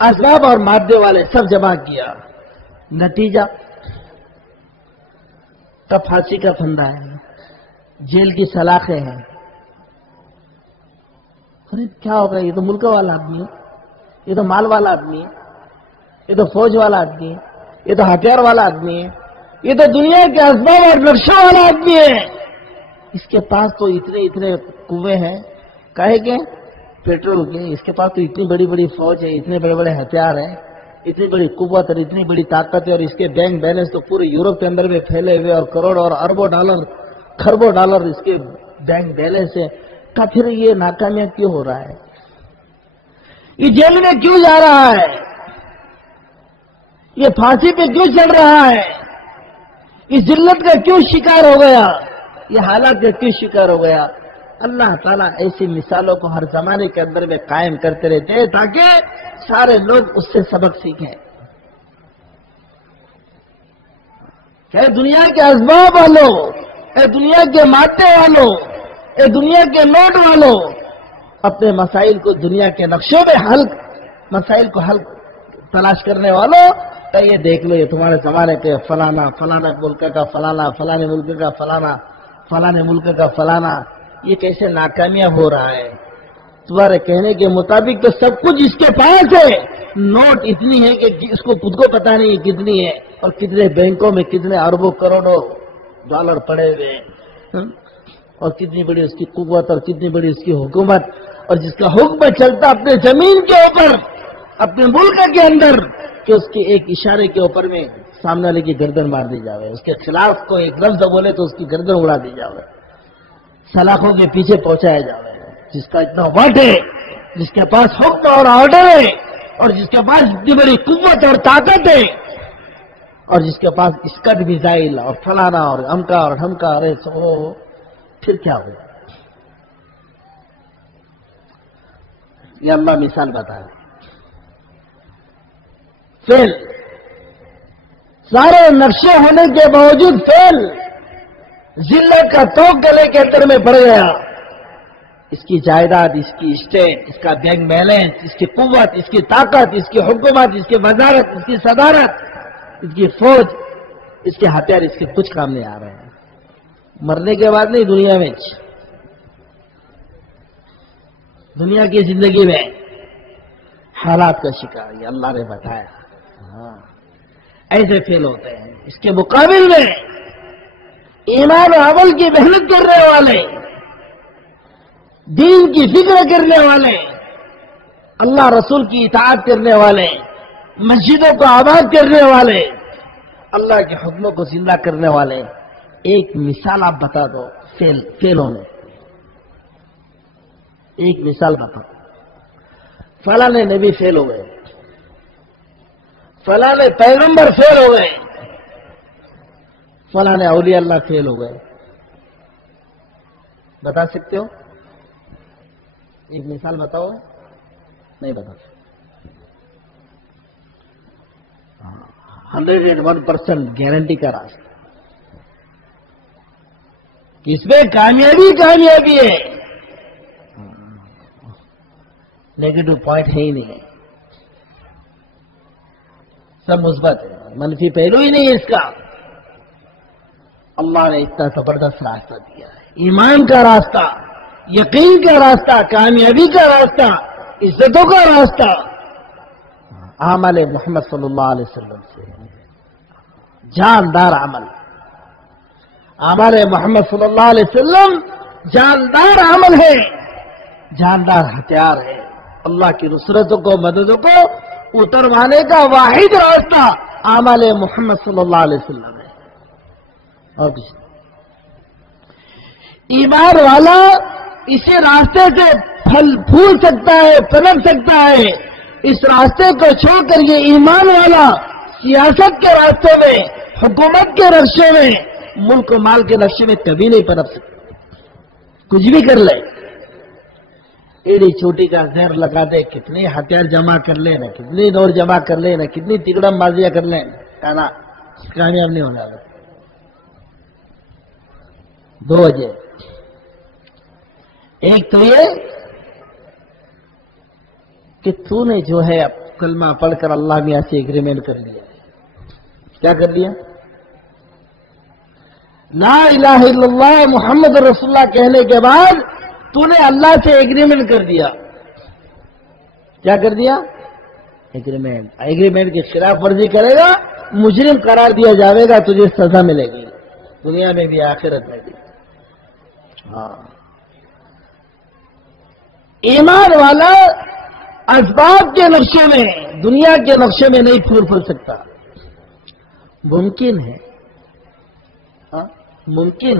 اسباب اور مادے والے سب جمع کیا. نتیجہ تب پھانسی کا پھندا ہے، جیل کی سلاخیں ہیں. کیا ہوگا؟ یہ تو ملک والا آدمی ہے، یہ تو مال والا آدمی ہے، یہ تو فوج والا آدمی ہے، یہ تو ہتھیار والا آدمی ہے، یہ تو دنیا کے اسباب اور نقشوں والا آدمی ہے. اس کے پاس تو اتنے کنویں ہیں، کہے کہ پیٹرول کے. اس کے پاس تو اتنی بڑی بڑی فوج ہے، اتنے بڑے بڑے ہتھیار ہیں، اتنی بڑی قوت اور اتنی بڑی طاقت ہے. اور اس کے بینک بیلنس تو پورے یورپ کے اندر میں پھیلے ہوئے، اور کروڑ اور اربوں ڈالر، خربوں ڈالر اس کے بینک بیلنس ہے. کا پھر یہ ناکامیاب کیوں ہو رہا ہے؟ یہ جیل میں کیوں جا رہا ہے؟ یہ پھانسی پہ کیوں چڑھ رہا ہے؟ اس ذلت کا کیوں شکار ہو گیا؟ یہ حالات کا کیوں شکار ہو گیا؟ اللہ تعالیٰ ایسی مثالوں کو ہر زمانے کے اندر میں قائم کرتے رہتے ہیں تاکہ سارے لوگ اس سے سبق سیکھیں. کہ دنیا کے اسباب والوں، اے دنیا کے مادے والوں، اے دنیا کے نوٹ والوں، اپنے مسائل کو دنیا کے نقشوں میں مسائل کو حل تلاش کرنے والوں، تو یہ دیکھ لو یہ تمہارے زمانے کے فلانا ملک کا فلانا، فلانے ملک کا فلانا، فلانے ملک کا فلانا، یہ کیسے ناکامیاب ہو رہا ہے. تمہارے کہنے کے مطابق تو سب کچھ اس کے پاس ہے، نوٹ اتنی ہے کہ اس کو خود کو پتا نہیں کتنی ہے، اور کتنے بینکوں میں کتنے اربوں کروڑوں ڈالر پڑے ہوئے ہیں، اور کتنی بڑی اس کی قوت اور کتنی بڑی اس کی حکومت، اور جس کا حکم چلتا اپنے زمین کے اوپر، اپنے ملک کے اندر، کہ اس کے ایک اشارے کے اوپر میں سامنے والے کی گردن مار دی جاوے، اس کے خلاف کو ایک لفظ بولے تو اس کی گردن اڑا دی جاوے، سلاخوں کے پیچھے پہنچایا جاوے. جس کا اتنا وٹ ہے، جس کے پاس حکم اور آرڈر ہے، اور جس کے پاس اتنی بڑی قوت اور طاقت ہے اور جس کے پاس اسکٹ میزائل اور فلانا اور امکا اور ڈھمکا، ارے پھر کیا ہو؟ یہ اللہ مثال بتا رہے فیل، سارے نقشے ہونے کے باوجود فیل، ذلت کا توق گلے کے اندر میں پڑ گیا. اس کی جائیداد، اس کی اسٹیٹ، اس کا بینک بیلنس، اس کی قوت، اس کی طاقت، اس کی حکومت، اس کی وزارت، اس کی صدارت، اس کی فوج، اس کے ہتھیار، اس کے کچھ کام نہیں آ رہے ہیں. مرنے کے بعد نہیں، دنیا کی زندگی میں حالات کا شکار، یہ اللہ نے بتایا. ہاں ایسے فیل ہوتے ہیں. اس کے مقابل میں ایمان و عمل کی محنت کرنے والے، دین کی فکر کرنے والے، اللہ رسول کی اطاعت کرنے والے، مسجدوں کو آباد کرنے والے، اللہ کے حکموں کو زندہ کرنے والے. ایک مثال آپ بتا دو فیل ہونے. ایک مثال بتا، فلاں نبی فیل ہو گئے، فلاں پیغمبر فیل ہو گئے، فلاں اولیاء اللہ فیل ہو گئے. بتا سکتے ہو؟ ایک مثال بتاؤ. نہیں بتا سکتے. 101% گارنٹی کا راستہ، اس میں کامیابی ہے، نیگیٹو پوائنٹ ہے ہی نہیں ہے، سب مثبت ہے، منفی پہلو ہی نہیں ہے اس کا. اللہ نے اتنا زبردست راستہ دیا ہے، ایمان کا راستہ، یقین کا راستہ، کامیابی کا راستہ، عزتوں کا راستہ. عمل محمد صلی اللہ علیہ وسلم سے جاندار عمل. عمل محمد صلی اللہ علیہ وسلم جاندار عمل ہے، جاندار ہتھیار ہے. اللہ کی نصرتوں کو، مددوں کو اتروانے کا واحد راستہ عمل محمد صلی اللہ علیہ وسلم ہے. اور کچھ ایمان والا اسی راستے سے پھل پھول سکتا ہے، پنپ سکتا ہے. اس راستے کو چھوڑ کر یہ ایمان والا سیاست کے راستے میں، حکومت کے نقشے میں، ملک و مال کے نقشے میں کبھی نہیں پنپ سکتا. کچھ بھی کر لے، ایڑی چھوٹی کا زہر لگا دے، کتنی ہتھیار جمع کر لے نا، کتنی نوٹ جمع کر لے نا، کتنی تگڑم بازیاں کر لیں، کہنا کامیاب نہیں ہونا. دو وجہ، ایک تو یہ کہ تو نے جو ہے کلمہ پڑھ کر اللہ میاں سے ایگریمنٹ کر لیا. کیا کر لیا؟ لا الہ الا اللہ محمد رسول اللہ کہنے کے بعد تو نے اللہ سے ایگریمنٹ کر دیا. کیا کر دیا؟ ایگریمنٹ کی خلاف ورزی کرے گا، مجرم قرار دیا جائے گا، تجھے سزا ملے گی دنیا میں بھی آخرت میں بھی. ہاں، ایمان والا اسباب کے نقشے میں، دنیا کے نقشے میں نہیں پھول سکتا. ممکن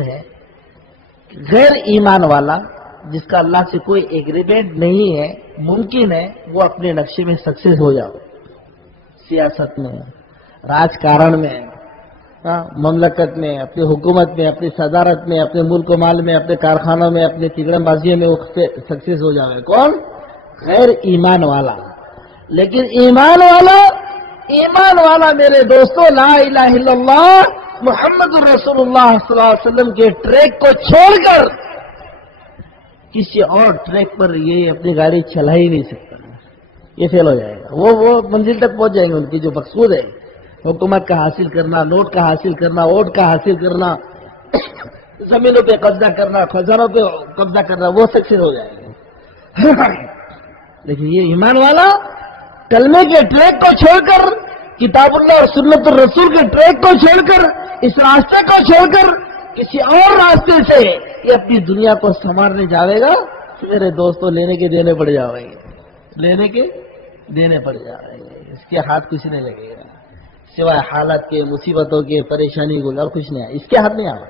ہے غیر ایمان والا جس کا اللہ سے کوئی ایگریمنٹ نہیں ہے، ممکن ہے وہ اپنے نقشے میں سکسیس ہو جاؤ، سیاست میں، راجکارن میں، مملکت میں، اپنی حکومت میں، اپنی صدارت میں، اپنے ملک و مال میں، اپنے کارخانوں میں، اپنے تگڑم بازیوں میں وہ سکسیس ہو جائے. کون؟ غیر ایمان والا. لیکن ایمان والا میرے دوستو، لا الہ الا اللہ محمد الرسول اللہ صلی اللہ علیہ وسلم کے ٹریک کو چھوڑ کر کسی اور ٹریک پر یہ اپنی گاڑی چلا ہی نہیں سکتا. یہ فیل ہو جائے گا. وہ منزل تک پہنچ جائیں گے. ان کی جو مقصود ہے حکومت کا حاصل کرنا، نوٹ کا حاصل کرنا، ووٹ کا حاصل کرنا، زمینوں پہ قبضہ کرنا، خزانوں پہ قبضہ کرنا، وہ سکسیس ہو جائے گا. لیکن یہ ایمان والا کلمے کے ٹریک کو چھوڑ کر، کتاب اللہ اور سنت الرسول کے ٹریک کو چھوڑ کر، اس راستے کو چھوڑ کر کسی اور راستے سے یہ اپنی دنیا کو سنوارنے جاوے گا، میرے دوستوں لینے کے دینے پڑ جائیں گے، لینے کے دینے پڑ جائیں گے. اس کے ہاتھ کچھ نہیں لگے گا سوائے حالت کے، مصیبتوں کے، پریشانی کو، اور کچھ نہیں. اس کے ہاتھ نہیں آئے.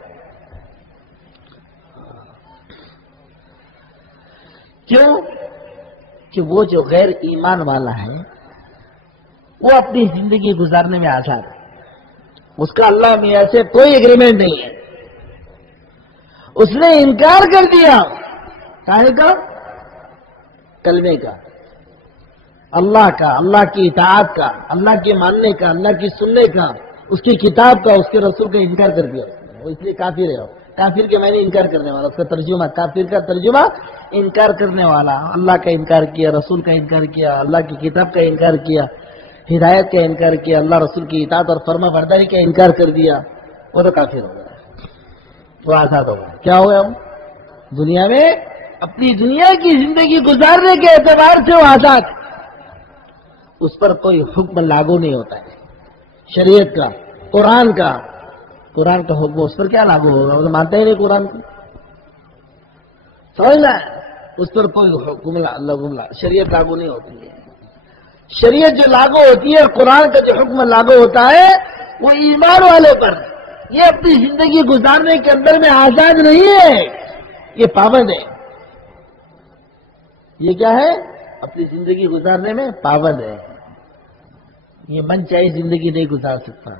کیوں؟ کہ وہ جو غیر ایمان والا ہے وہ اپنی زندگی گزارنے میں آزاد ہے، اس کا اللہ میاں سے کوئی ایگریمنٹ نہیں ہے. اس نے انکار کر دیا کاہے کا؟ کلمے کا، اللہ کا، اللہ کی اطاعت کا، اللہ کے ماننے کا، اللہ کی سننے کا، اس کی کتاب کا، اس کے رسول کا انکار کر دیا. وہ اس لیے کافر ہے. کافر کے معنی انکار کرنے والا، اس کا ترجمہ، کافر کا ترجمہ انکار کرنے والا. اللہ کا انکار کیا، رسول کا انکار کیا، اللہ کی کتاب کا انکار کیا، ہدایت کا انکار کیا، اللہ رسول کی اطاعت اور فرما برداری کا انکار کر دیا، وہ تو کافر ہو گیا، وہ آزاد ہو گیا. کیا ہو گیا؟ دنیا میں اپنی دنیا کی زندگی گزارنے کے اعتبار سے وہ آزاد، اس پر کوئی حکم لاگو نہیں ہوتا ہے شریعت کا، قرآن کا حکم اس پر کیا لاگو ہوگا؟ وہ تو مانتا ہی نہیں قرآن کو. سمجھنا ہے؟ اس پر کوئی حکم شریعت لاگو نہیں ہوتی ہے. شریعت جو لاگو ہوتی ہے، قرآن کا جو حکم لاگو ہوتا ہے، وہ ایمان والے پر. یہ اپنی زندگی گزارنے کے اندر میں آزاد نہیں ہے، یہ پابند ہے. یہ کیا ہے؟ اپنی زندگی گزارنے میں پابند ہے. یہ من چاہی زندگی نہیں گزار سکتا،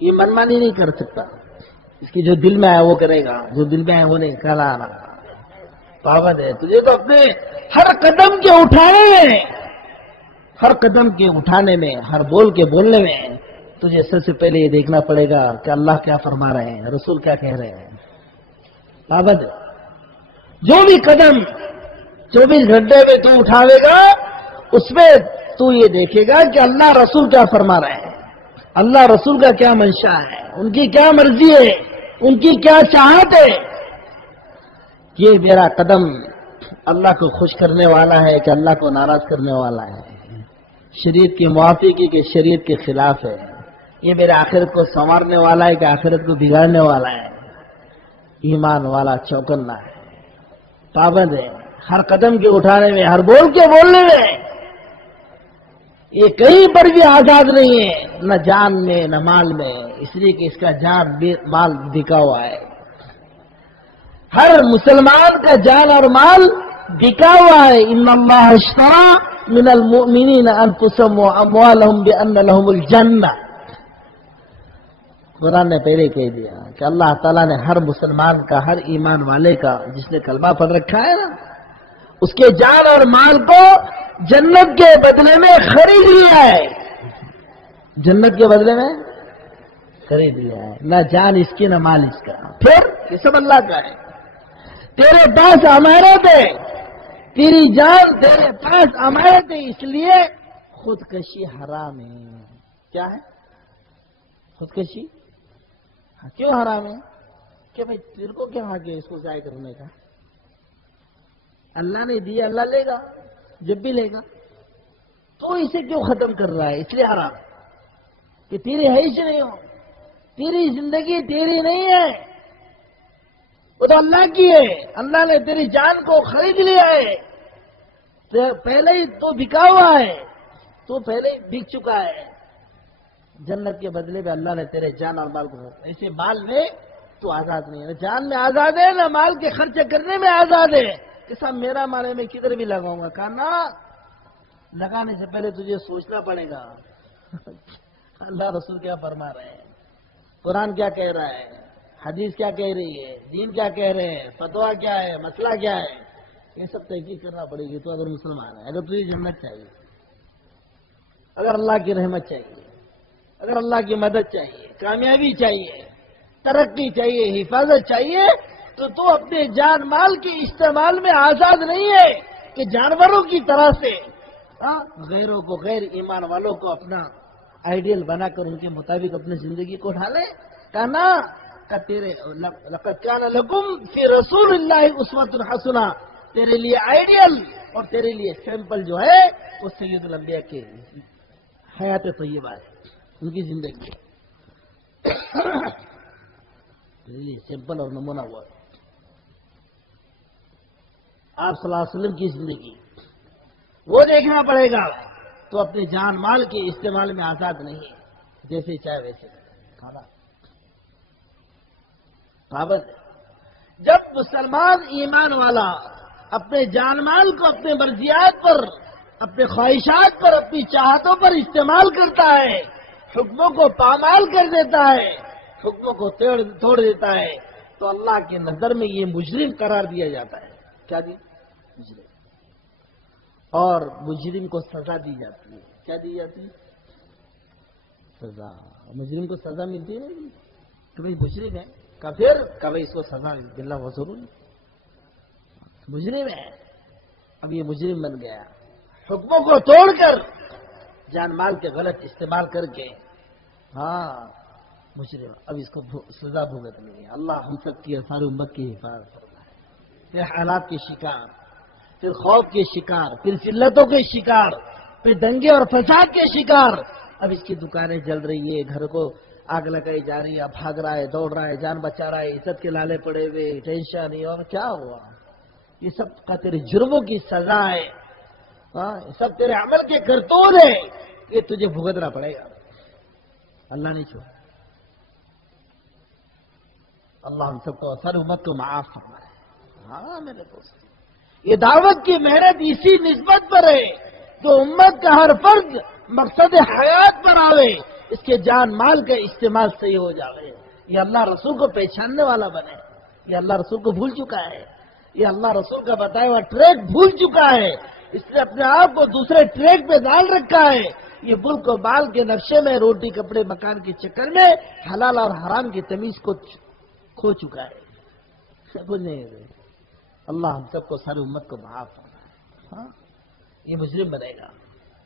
یہ منمانی نہیں کر سکتا. اس کی جو دل میں آئے وہ کرے گا، جو دل میں آئے وہ نہیں کرانا. پابند ہے. تجھے تو اپنے ہر قدم کے اٹھانے میں، ہر بول کے بولنے میں تجھے سب سے پہلے یہ دیکھنا پڑے گا کہ اللہ کیا فرما رہے ہیں، رسول کیا کہہ رہے ہیں. پابند ہے. جو بھی قدم 24 گھنٹے میں تو اٹھاوے گا، اس میں تو یہ دیکھے گا کہ اللہ رسول کیا فرما رہے ہیں، اللہ رسول کا کیا منشا ہے، ان کی کیا مرضی ہے، ان کی کیا چاہت ہے. یہ میرا قدم اللہ کو خوش کرنے والا ہے کہ اللہ کو ناراض کرنے والا ہے، شریعت کی موافقی کے شریعت کے خلاف ہے. یہ میرے آخرت کو سنوارنے والا ہے کہ آخرت کو بگاڑنے والا ہے. ایمان والا چوکنا ہے، پابند ہے. ہر قدم کے اٹھانے میں، ہر بول کے بولنے میں. یہ کہیں پر بھی آزاد نہیں ہے، نہ جان میں نہ مال میں، اس لیے کہ اس کا جان مال بکا ہوا ہے. ہر مسلمان کا جان اور مال بکا ہوا ہے. ان اللہ اشتری من المؤمنین انفسهم واموالهم بان لهم الجنہ. قرآن نے پہلے کہہ دیا کہ اللہ تعالیٰ نے ہر مسلمان کا، ہر ایمان والے کا، جس نے کلمہ پڑھ رکھا ہے نا، اس کے جان اور مال کو جنت کے بدلے میں خرید لیا ہے. جنت کے بدلے میں خرید لیا ہے. نہ جان اس کی نہ مال اس کا. پھر یہ سب اللہ کا ہے. تیرے پاس امانت ہے، تیری جان تیرے پاس امانت ہے، اس لیے خودکشی حرام ہے. کیا ہے خودکشی؟ کیوں حرام ہے؟ کہ بھائی تیرے کو کیا حق ہے اس کو ضائع کرنے کا؟ اللہ نے دیا، اللہ لے گا جب بھی لے گا. تو اسے کیوں ختم کر رہا ہے؟ اس لیے حرام کہ تیری حیث نہیں ہو، تیری زندگی تیری نہیں ہے، وہ تو اللہ کی ہے. اللہ نے تیری جان کو خرید لیا ہے. پہلے ہی تو بکا ہوا ہے، تو پہلے ہی بک چکا ہے. جنت کے بدلے میں اللہ نے تیرے جان اور مال کو، ایسے مال میں تو آزاد نہیں ہے. جان میں آزاد ہے، نہ مال کے خرچے کرنے میں آزاد ہے کہ صاحب میرا مال ہے میں کدھر بھی لگاؤں گا. کہا نہ، لگانے سے پہلے تجھے سوچنا پڑے گا اللہ رسول کیا فرما رہے ہیں، قرآن کیا کہہ رہا ہے، حدیث کیا کہہ رہی ہے، دین کیا کہہ رہے ہیں، فتویٰ کیا ہے، مسئلہ کیا ہے. یہ سب تحقیق کرنا پڑے گی. تو اگر مسلمان ہے، اگر تجھے جنت چاہیے، اگر اللہ کی رحمت چاہیے، اگر اللہ کی مدد چاہیے، کامیابی چاہیے، ترقی چاہیے، حفاظت چاہیے، تو اپنے جان مال کے استعمال میں آزاد نہیں ہے کہ جانوروں کی طرح سے غیروں کو، غیر ایمان والوں کو اپنا آئیڈیل بنا کر ان کے مطابق اپنی زندگی کو ڈھالے. کہنا تیرے لقد کان لکم فی رسول اللہ اسوۃ حسنہ، تیرے لیے آئیڈیل اور تیرے لیے سیمپل جو ہے وہ سید الانبیاء کے حیات طیبہ ہے، ان کی زندگی سمپل اور نمونہ ہوا. آپ صلی اللہ علیہ وسلم کی زندگی وہ دیکھنا پڑے گا. تو اپنے جان مال کے استعمال میں آزاد نہیں ہے، جیسے چاہے ویسے کھانا پابند ہے. جب مسلمان ایمان والا اپنے جان مال کو اپنے مرضیات پر، اپنے خواہشات پر، اپنی چاہتوں پر استعمال کرتا ہے، حکموں کو پامال کر دیتا ہے، حکموں کو توڑ دیتا ہے، تو اللہ کی نظر میں یہ مجرم قرار دیا جاتا ہے. کیا دیا؟ مجرم. اور مجرم کو سزا دی جاتی ہے. کیا دی جاتی ہے؟ سزا. مجرم کو سزا ملتی ہے کہ بھائی مجرم ہے، کافر، کبھی اس کو سزا ملنا بہت ضروری. مجرم ہے، اب یہ مجرم بن گیا، حکموں کو توڑ کر، جان مال کے غلط استعمال کر کے. ہاں مجرم، اب اس کو سزا بھگتنی ہے. اللہ ہم سب کی اور ساری امت کی حفاظت فرمائے. پھر حالات کے شکار، پھر خوف کے شکار، پھر ذلتوں کے شکار، پھر دنگے اور فساد کے شکار. اب اس کی دکانیں جل رہی ہے، گھر کو آگ لگائی جا رہی ہے، بھاگ رہا ہے، دوڑ رہا ہے، جان بچا رہا ہے، عزت کے لالے پڑے ہوئے، ٹینشن نہیں. اور کیا ہوا؟ یہ سب کا تیرے جرموں کی سزا ہے. ہاں یہ سب تیرے عمل کے کرتوت ہے، یہ تجھے بھگتنا پڑے گا. اللہ نہیں چھوڑ. اللہ ہم سب کو سر امت کو معاف فرمائے. ہاں میرے دوست، یہ دعوت کی محنت اسی نسبت پر ہے کہ امت کا ہر فرد مقصد حیات پر آوے، اس کے جان مال کا استعمال صحیح ہو جاوے، یہ اللہ رسول کو پہچاننے والا بنے. یہ اللہ رسول کو بھول چکا ہے، یہ اللہ رسول کا بتایا ہوا ٹریک بھول چکا ہے. اس نے اپنے آپ کو دوسرے ٹریک پہ ڈال رکھا ہے. یہ ملک و بال کے نقشے میں، روٹی کپڑے مکان کے چکر میں حلال اور حرام کی تمیز کو کھو چکا ہے. سمجھ نہیں رہے. اللہ ہم سب کو ساری امت کو معاف فرمائے. ہاں یہ مجرم بنے گا،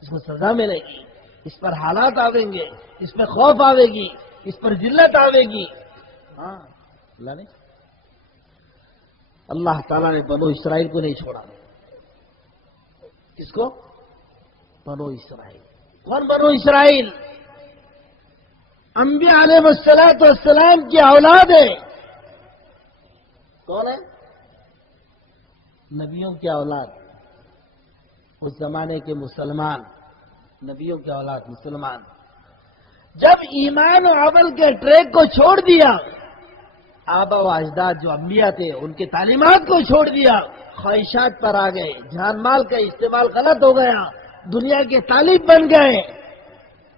اس کو سزا ملے گی، اس پر حالات آویں گے، اس پر خوف آوے گی، اس پر ذلت آوے گی. ہاں اللہ نے، اللہ تعالیٰ نے بنو اسرائیل کو نہیں چھوڑا. کس کو؟ بنو اسرائیل. کون بنو اسرائیل؟ انبیاء علیہ والسلام کی اولاد ہے. کون ہے؟ نبیوں کی اولاد. اس زمانے کے مسلمان، نبیوں کی اولاد مسلمان. جب ایمان و عمل کے ٹریک کو چھوڑ دیا، آبا و اجداد جو انبیاء تھے ان کی تعلیمات کو چھوڑ دیا، خواہشات پر آ گئے، جان مال کا استعمال غلط ہو گیا، دنیا کے طالب بن گئے،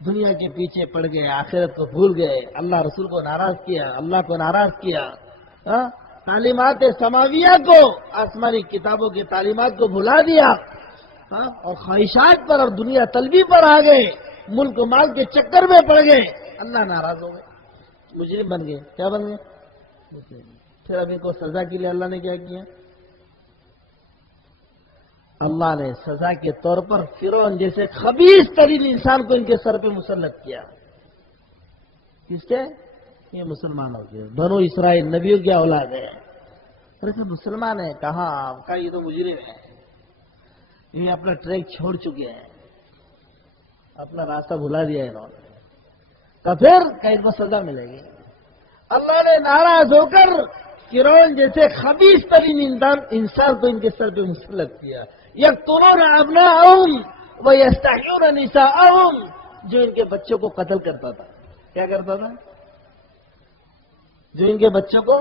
دنیا کے پیچھے پڑ گئے، آخرت کو بھول گئے، اللہ رسول کو ناراض کیا، اللہ کو ناراض کیا. تعلیمات سماویہ کو، آسمانی کتابوں کی تعلیمات کو بھلا دیا، اور خواہشات پر اور دنیا طلبی پر آ گئے، ملک و مال کے چکر میں پڑ گئے. اللہ ناراض ہو گئے، مجرم بن گئے. کیا بن گئے؟ پھر اب ان کو سزا کے لیے اللہ نے کیا کیا؟ اللہ نے سزا کے طور پر فرعون جیسے خبیث ترین انسان کو ان کے سر پہ مسلط کیا. کس کے؟ یہ مسلمانوں کے. بنو اسرائیل نبیوں کی اولاد ہے. ارے مسلمان ہے کہاں؟ آپ کا یہ تو مجرم ہے. یہ اپنا ٹریک چھوڑ چکے ہیں، اپنا راستہ بھلا دیا ہے انہوں نے. تو پھر ان کو سزا ملے گی. اللہ نے ناراض ہو کر فرعون جیسے خبیث ترین انسان کو ان کے سر پہ مسلط کیا. یقتلون ابناءہم ویستحیون نساءہم، جو ان کے بچوں کو قتل کرتا تھا. کیا کرتا تھا؟ جو ان کے بچوں کو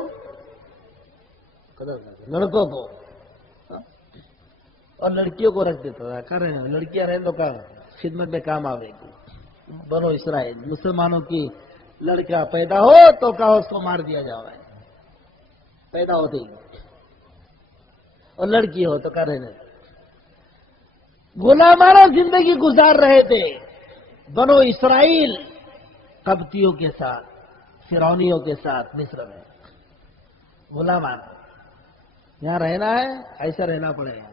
قتل کرتا، لڑکوں کو، اور لڑکیوں کو رکھ دیتا تھا. کر رہے ہیں لڑکیاں رہیں تو کا خدمت میں کام آوے گی. بنو اسرائیل مسلمانوں کی لڑکا پیدا ہو تو کہا اس کو مار دیا جاؤ، پیدا ہوتے ہی. اور لڑکی ہو تو کر رہے ہیں. غلامانہ زندگی گزار رہے تھے بنو اسرائیل قبطیوں کے ساتھ، فرعونیوں کے ساتھ مصر میں. غلامانہ یہاں رہنا ہے، ایسا رہنا پڑے گا،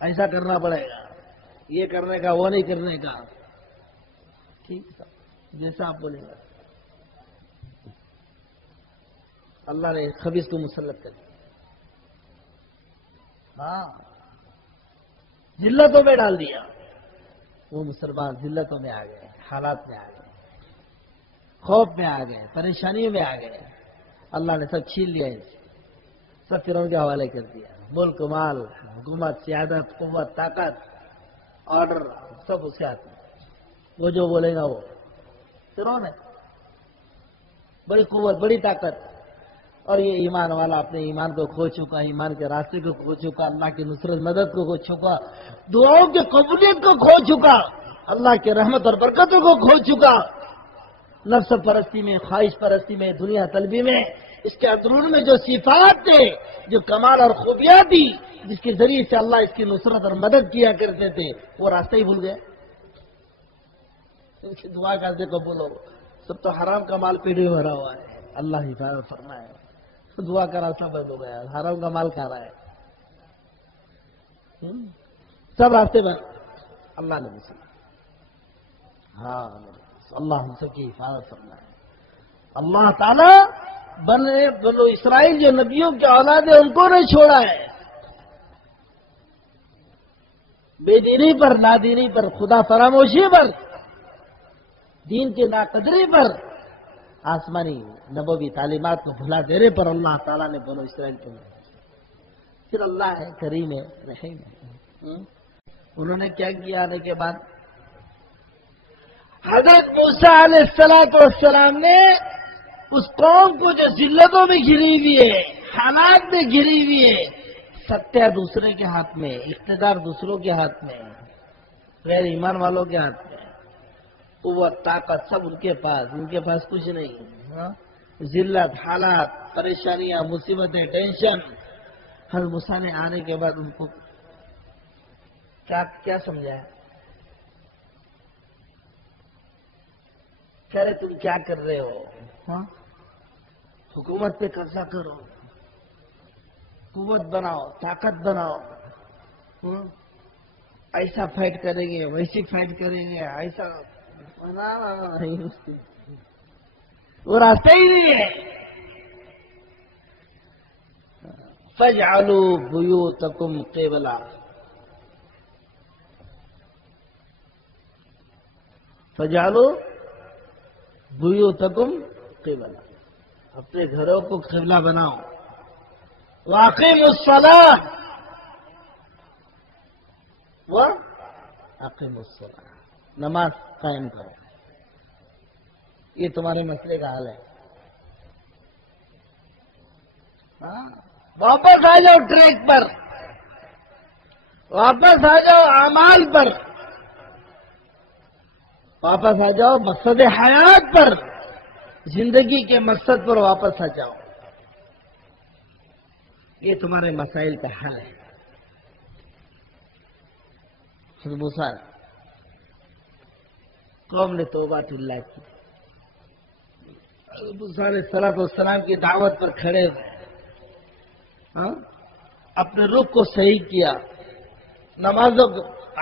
ایسا کرنا پڑے گا، یہ کرنے کا، وہ نہیں کرنے کا. ٹھیک ہے جیسا آپ بولیں گے. اللہ نے خبیث کو مسلط کر دیا. ہاں ذلتوں میں ڈال دیا. وہ مسلمان ذلتوں میں آ گئے، حالات میں آ گئے، خوف میں آ گئے، پریشانیوں میں آ گئے. اللہ نے سب چھین لیا، سب فرعون کے حوالے کر دیا. ملک مال، حکومت، سیادت، قوت، طاقت، آرڈر سب اس کے ہاتھ میں. وہ جو بولے گا وہ فرعون ہے. بڑی قوت، بڑی طاقت. اور یہ ایمان والا اپنے ایمان کو کھو چکا، ایمان کے راستے کو کھو چکا، اللہ کی نصرت مدد کو کھو چکا، دعاؤں کی قبولیت کو کھو چکا، اللہ کی رحمت اور برکتوں کو کھو چکا، نفس پرستی میں، خواہش پرستی میں، دنیا طلبی میں، اس کے اندرون میں جو صفات تھے، جو کمال اور خوبیاں تھی، جس کے ذریعے سے اللہ اس کی نصرت اور مدد کیا کرتے تھے، وہ راستہ ہی بھول گئے۔ اس کی دعا کیسے قبول ہو؟ سب تو حرام کا مال پیٹ میں بھرا ہوا ہے، اللہ حفاظت فرمائے، دعا کا راستہ بند ہو گیا، حرام کا مال کھا رہا ہے، سب راستے بند۔ اللہ نے مسلم، ہاں اللہ ہم سب کی حفاظت فرمائے۔ اللہ تعالیٰ بنو اسرائیل جو نبیوں کے اولاد ہے ان کو نہیں چھوڑا ہے، بے دینی پر، نادینی پر، خدا فراموشی پر، دین کی ناقدری پر، آسمانی نبوی تعلیمات کو بھلا دینے پر اللہ تعالیٰ نے بنو اسرائیل کو، پھر اللہ ہے کریم ہے رحیم ہے۔ انہوں نے کیا کیا آنے کے بعد؟ حضرت موسیٰ علیہ السلام نے اس قوم کو جو ذلتوں میں گھری ہوئی ہے، حالات میں گھری ہوئی ہے، ستیہ دوسرے کے ہاتھ میں، اقتدار دوسروں کے ہاتھ میں، غیر ایمان والوں کے ہاتھ میں، قوت طاقت سب ان کے پاس کچھ نہیں، ذلت، حالات، پریشانیاں، مصیبتیں، ٹینشن۔ حضرت موسیٰ نے آنے کے بعد ان کو کیا سمجھایا؟ کہہ رہے تم کیا کر رہے ہو؟ حکومت پہ قبضہ کرو، قوت بناؤ، طاقت بناؤ، ایسا فائٹ کریں گے، ویسی فائٹ کریں گے، ایسا وہ راستہ ہی نہیں ہے۔ فَاجْعَلُوا بُيُوتَكُمْ قِبْلَةً، فَاجْعَلُوا بُيُوتَكُمْ قِبْلَةً، اپنے گھروں کو قبلہ بناؤ۔ وَأَقِيمُوا الصَّلَاةَ، وَأَقِيمُوا الصَّلَاةَ، نماز قائم کرو۔ یہ تمہارے مسئلے کا حل ہے۔ واپس آ جاؤ ٹریک پر، واپس آ جاؤ اعمال پر، واپس آ جاؤ مقصد حیات پر، زندگی کے مقصد پر واپس آ جاؤ۔ یہ تمہارے مسائل کا حل ہے۔ حضرت موسیٰ قوم نے توبہ اللہ کی، حضرت موسیٰ علیہ السلام کی دعوت پر کھڑے ہوئے، اپنے رخ کو صحیح کیا، نمازوں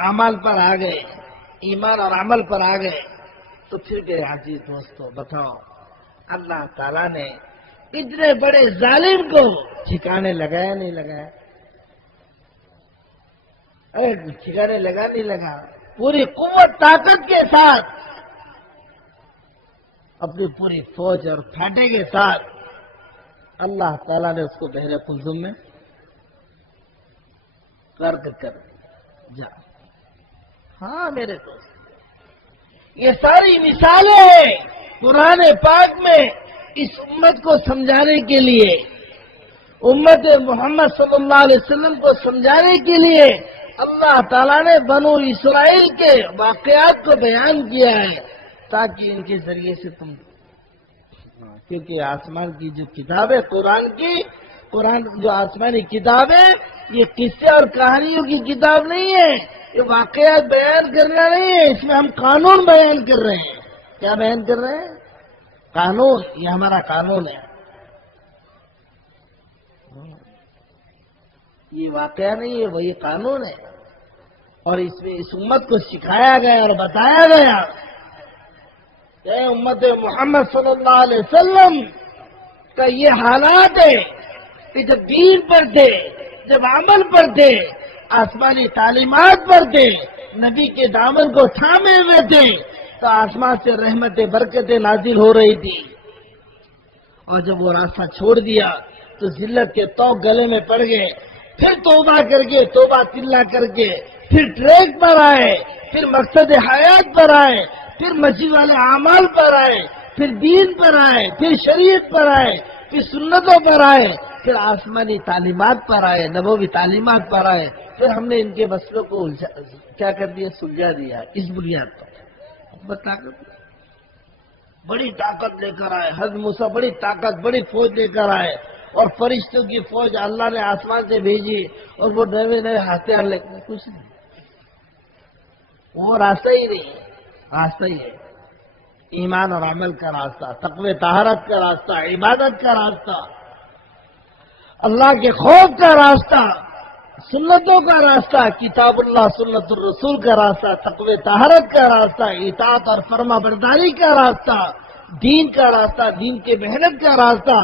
اعمال پر آ گئے، ایمان اور عمل پر آ گئے، تو پھر گئے عزیز دوستو بتاؤ اللہ تعالیٰ نے اتنے بڑے ظالم کو ٹھکانے لگایا نہیں لگایا؟ ٹھکانے لگا نہیں لگا؟ پوری قوت طاقت کے ساتھ، اپنی پوری فوج اور پھاٹے کے ساتھ اللہ تعالیٰ نے اس کو بحر قلزم میں غرق کر جا۔ ہاں میرے دوست، یہ ساری مثالیں ہیں قرآن پاک میں اس امت کو سمجھانے کے لیے، امت محمد صلی اللہ علیہ وسلم کو سمجھانے کے لیے اللہ تعالیٰ نے بنو اسرائیل کے واقعات کو بیان کیا ہے، تاکہ ان کے ذریعے سے تم، کیونکہ آسمان کی جو کتاب ہے قرآن جو آسمانی کتاب ہے، یہ قصے اور کہانیوں کی کتاب نہیں ہے، یہ واقعات بیان کرنا نہیں ہے، اس میں ہم قانون بیان کر رہے ہیں۔ کیا بیان کر رہے ہیں؟ قانون، یہ ہمارا قانون ہے، یہ واقعہ نہیں ہے، وہی قانون ہے، اور اس میں اس امت کو سکھایا گیا اور بتایا گیا کہ امت محمد صلی اللہ علیہ وسلم کا یہ حالات ہے کہ جب دین پر تھے، جب عمل پر تھے، آسمانی تعلیمات پر تھے، نبی کے دامن کو تھامے ہوئے تھے، تو آسمان سے رحمتیں برکتیں نازل ہو رہی تھی، اور جب وہ راستہ چھوڑ دیا تو ذلت کے توق گلے میں پڑ گئے، پھر توبہ کر کے، توبہ تلا کر کے پھر ٹریک پر آئے، پھر مقصد حیات پر آئے، پھر مسجد والے اعمال پر آئے، پھر دین پر آئے، پھر شریعت پر آئے، پھر سنتوں پر آئے، پھر آسمانی تعلیمات پر آئے، نبوی تعلیمات پر آئے، پھر ہم نے ان کے مسئلوں کو کیا کر دیا، سلجھا دیا اس بنیاد پر۔ بڑی طاقت لے کر آئے حضرت موسیٰ، بڑی طاقت، بڑی فوج لے کر آئے، اور فرشتوں کی فوج اللہ نے آسمان سے بھیجی، اور وہ نئے نئے ہتھیار لے کر، کچھ نہیں، وہ راستہ ہی نہیں ہے۔ راستہ ہی ہے ایمان اور عمل کا راستہ، تقوی طہارت کا راستہ، عبادت کا راستہ، اللہ کے خوف کا راستہ، سنتوں کا راستہ، کتاب اللہ سنت الرسول کا راستہ، تقوی طہارت کا راستہ، اطاعت اور فرما برداری کا راستہ، دین کا راستہ، دین کے محنت کا راستہ،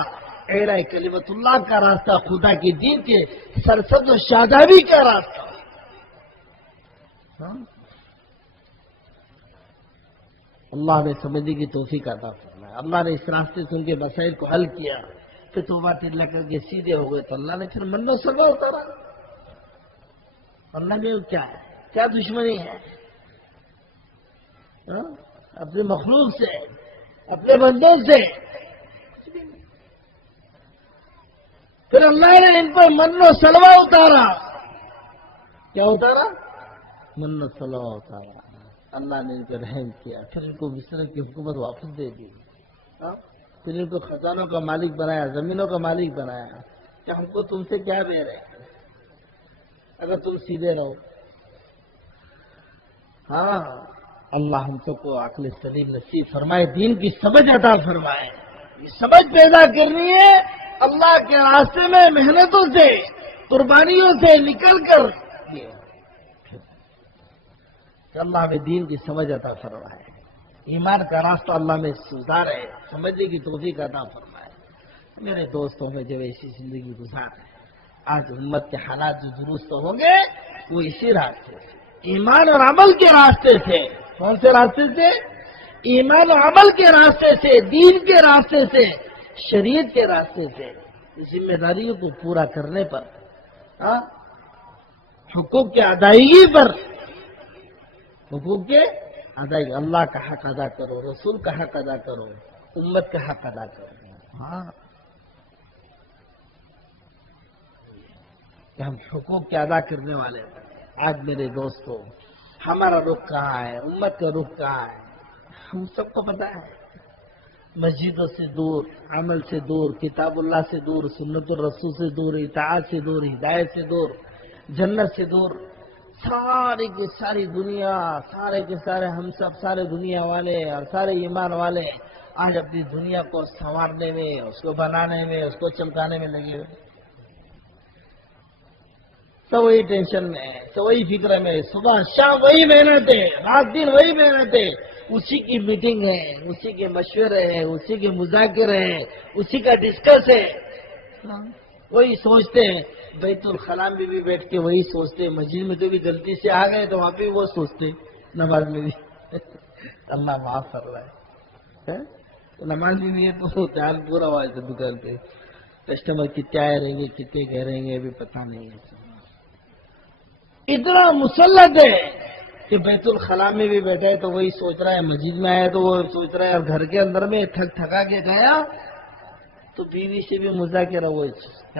اعلاء کلمت اللہ کا راستہ، خدا کے دین کے سرسبز و شادابی کا راستہ۔ اللہ نے سمجھنے کی توفیق عطا فرمایا۔ اللہ نے اس راستے سے ان کے مسائل کو حل کیا، پھر توبہ تلہ کر کے سیدھے ہو گئے، تو اللہ نے پھر من و سلوہ اتارا۔ اللہ میں کیا ہے، کیا دشمنی ہے اپنے مخلوق سے، اپنے بندوں سے؟ پھر اللہ نے ان پر من و سلوہ اتارا۔ کیا اتارا؟ من و سلوہ اتارا۔ اللہ نے ان پر رحم کیا، پھر ان کو مصر کی حکومت واپس دے دی، پھر ان کو خزانوں کا مالک بنایا، زمینوں کا مالک بنایا۔ کہ ہم کو تم سے کیا بیر ہے اگر تم سیدھے رہو؟ ہاں، اللہ ہم سب کو عقل سلیم نصیب فرمائے، دین کی سمجھ عطا فرمائے۔ یہ سمجھ پیدا کرنی ہے اللہ کے راستے میں محنتوں سے، قربانیوں سے نکل کر، کہ اللہ میں دین کی سمجھ عطا فرمائے، ایمان کا راستہ اللہ میں سدھارے، سمجھنے کی توفیق عطا فرمائے۔ میرے دوستوں میں جب ایسی زندگی گزار ہے، آج امت کے حالات جو درست ہوں گے وہ اسی راستے سے، ایمان اور عمل کے راستے سے۔ کون سے راستے سے؟ ایمان اور عمل کے راستے سے، دین کے راستے سے، شریعت کے راستے سے، ذمہ داریوں کو پورا کرنے پر، حقوق کی ادائیگی پر، حقوق کے ادائیگی، اللہ کا حق ادا کرو، رسول کا حق ادا کرو، امت کا حق ادا کرو۔ ہاں، کہ ہم حقوق کے ادا کرنے والے ہیں۔ آج میرے دوستوں، ہمارا رخ کہاں ہے، امت کا رخ کہاں ہے؟ ہم سب کو پتا ہے، مسجدوں سے دور، عمل سے دور، کتاب اللہ سے دور، سنت الرسول سے دور، اطاعت سے دور، ہدایت سے دور، جنت سے دور، ساری کی ساری دنیا، سارے کے سارے ہم سب، سارے دنیا والے اور سارے ایمان والے آج اپنی دنیا کو سنوارنے میں، اس کو بنانے میں، اس کو چمکانے میں لگے ہوئے، سب وہی ٹینشن میں ہے، سب وہی فکر میں، صبح شام وہی محنت ہے، رات دن وہی محنت ہے، اسی کی میٹنگ ہے، اسی کے مشورے ہیں، اسی کے مذاکرے ہیں، اسی کا ڈسکس ہے، وہی سوچتے ہیں۔ بیت الخلاء میں بھی بیٹھ کے وہی سوچتے، مسجد میں تو بھی غلطی سے آ گئے تو وہاں پہ وہ سوچتے، نماز میں بھی اللہ معاف کر رہا ہے، نماز بھی نہیں ہے تو دھیان پورا ہوا ہے دکان پہ، کسٹمر کتنے آئے رہیں گے، کتنے کہہ رہیں گے ابھی پتہ نہیں ہے۔ اتنا مسلط ہے کہ بیت الخلاء میں بھی بیٹھا ہے تو وہی سوچ رہا ہے، مسجد میں آیا تو وہ سوچ رہا ہے، اور گھر کے اندر میں تھکا کے گیا تو بیوی سے بھی مذاکرہ، وہ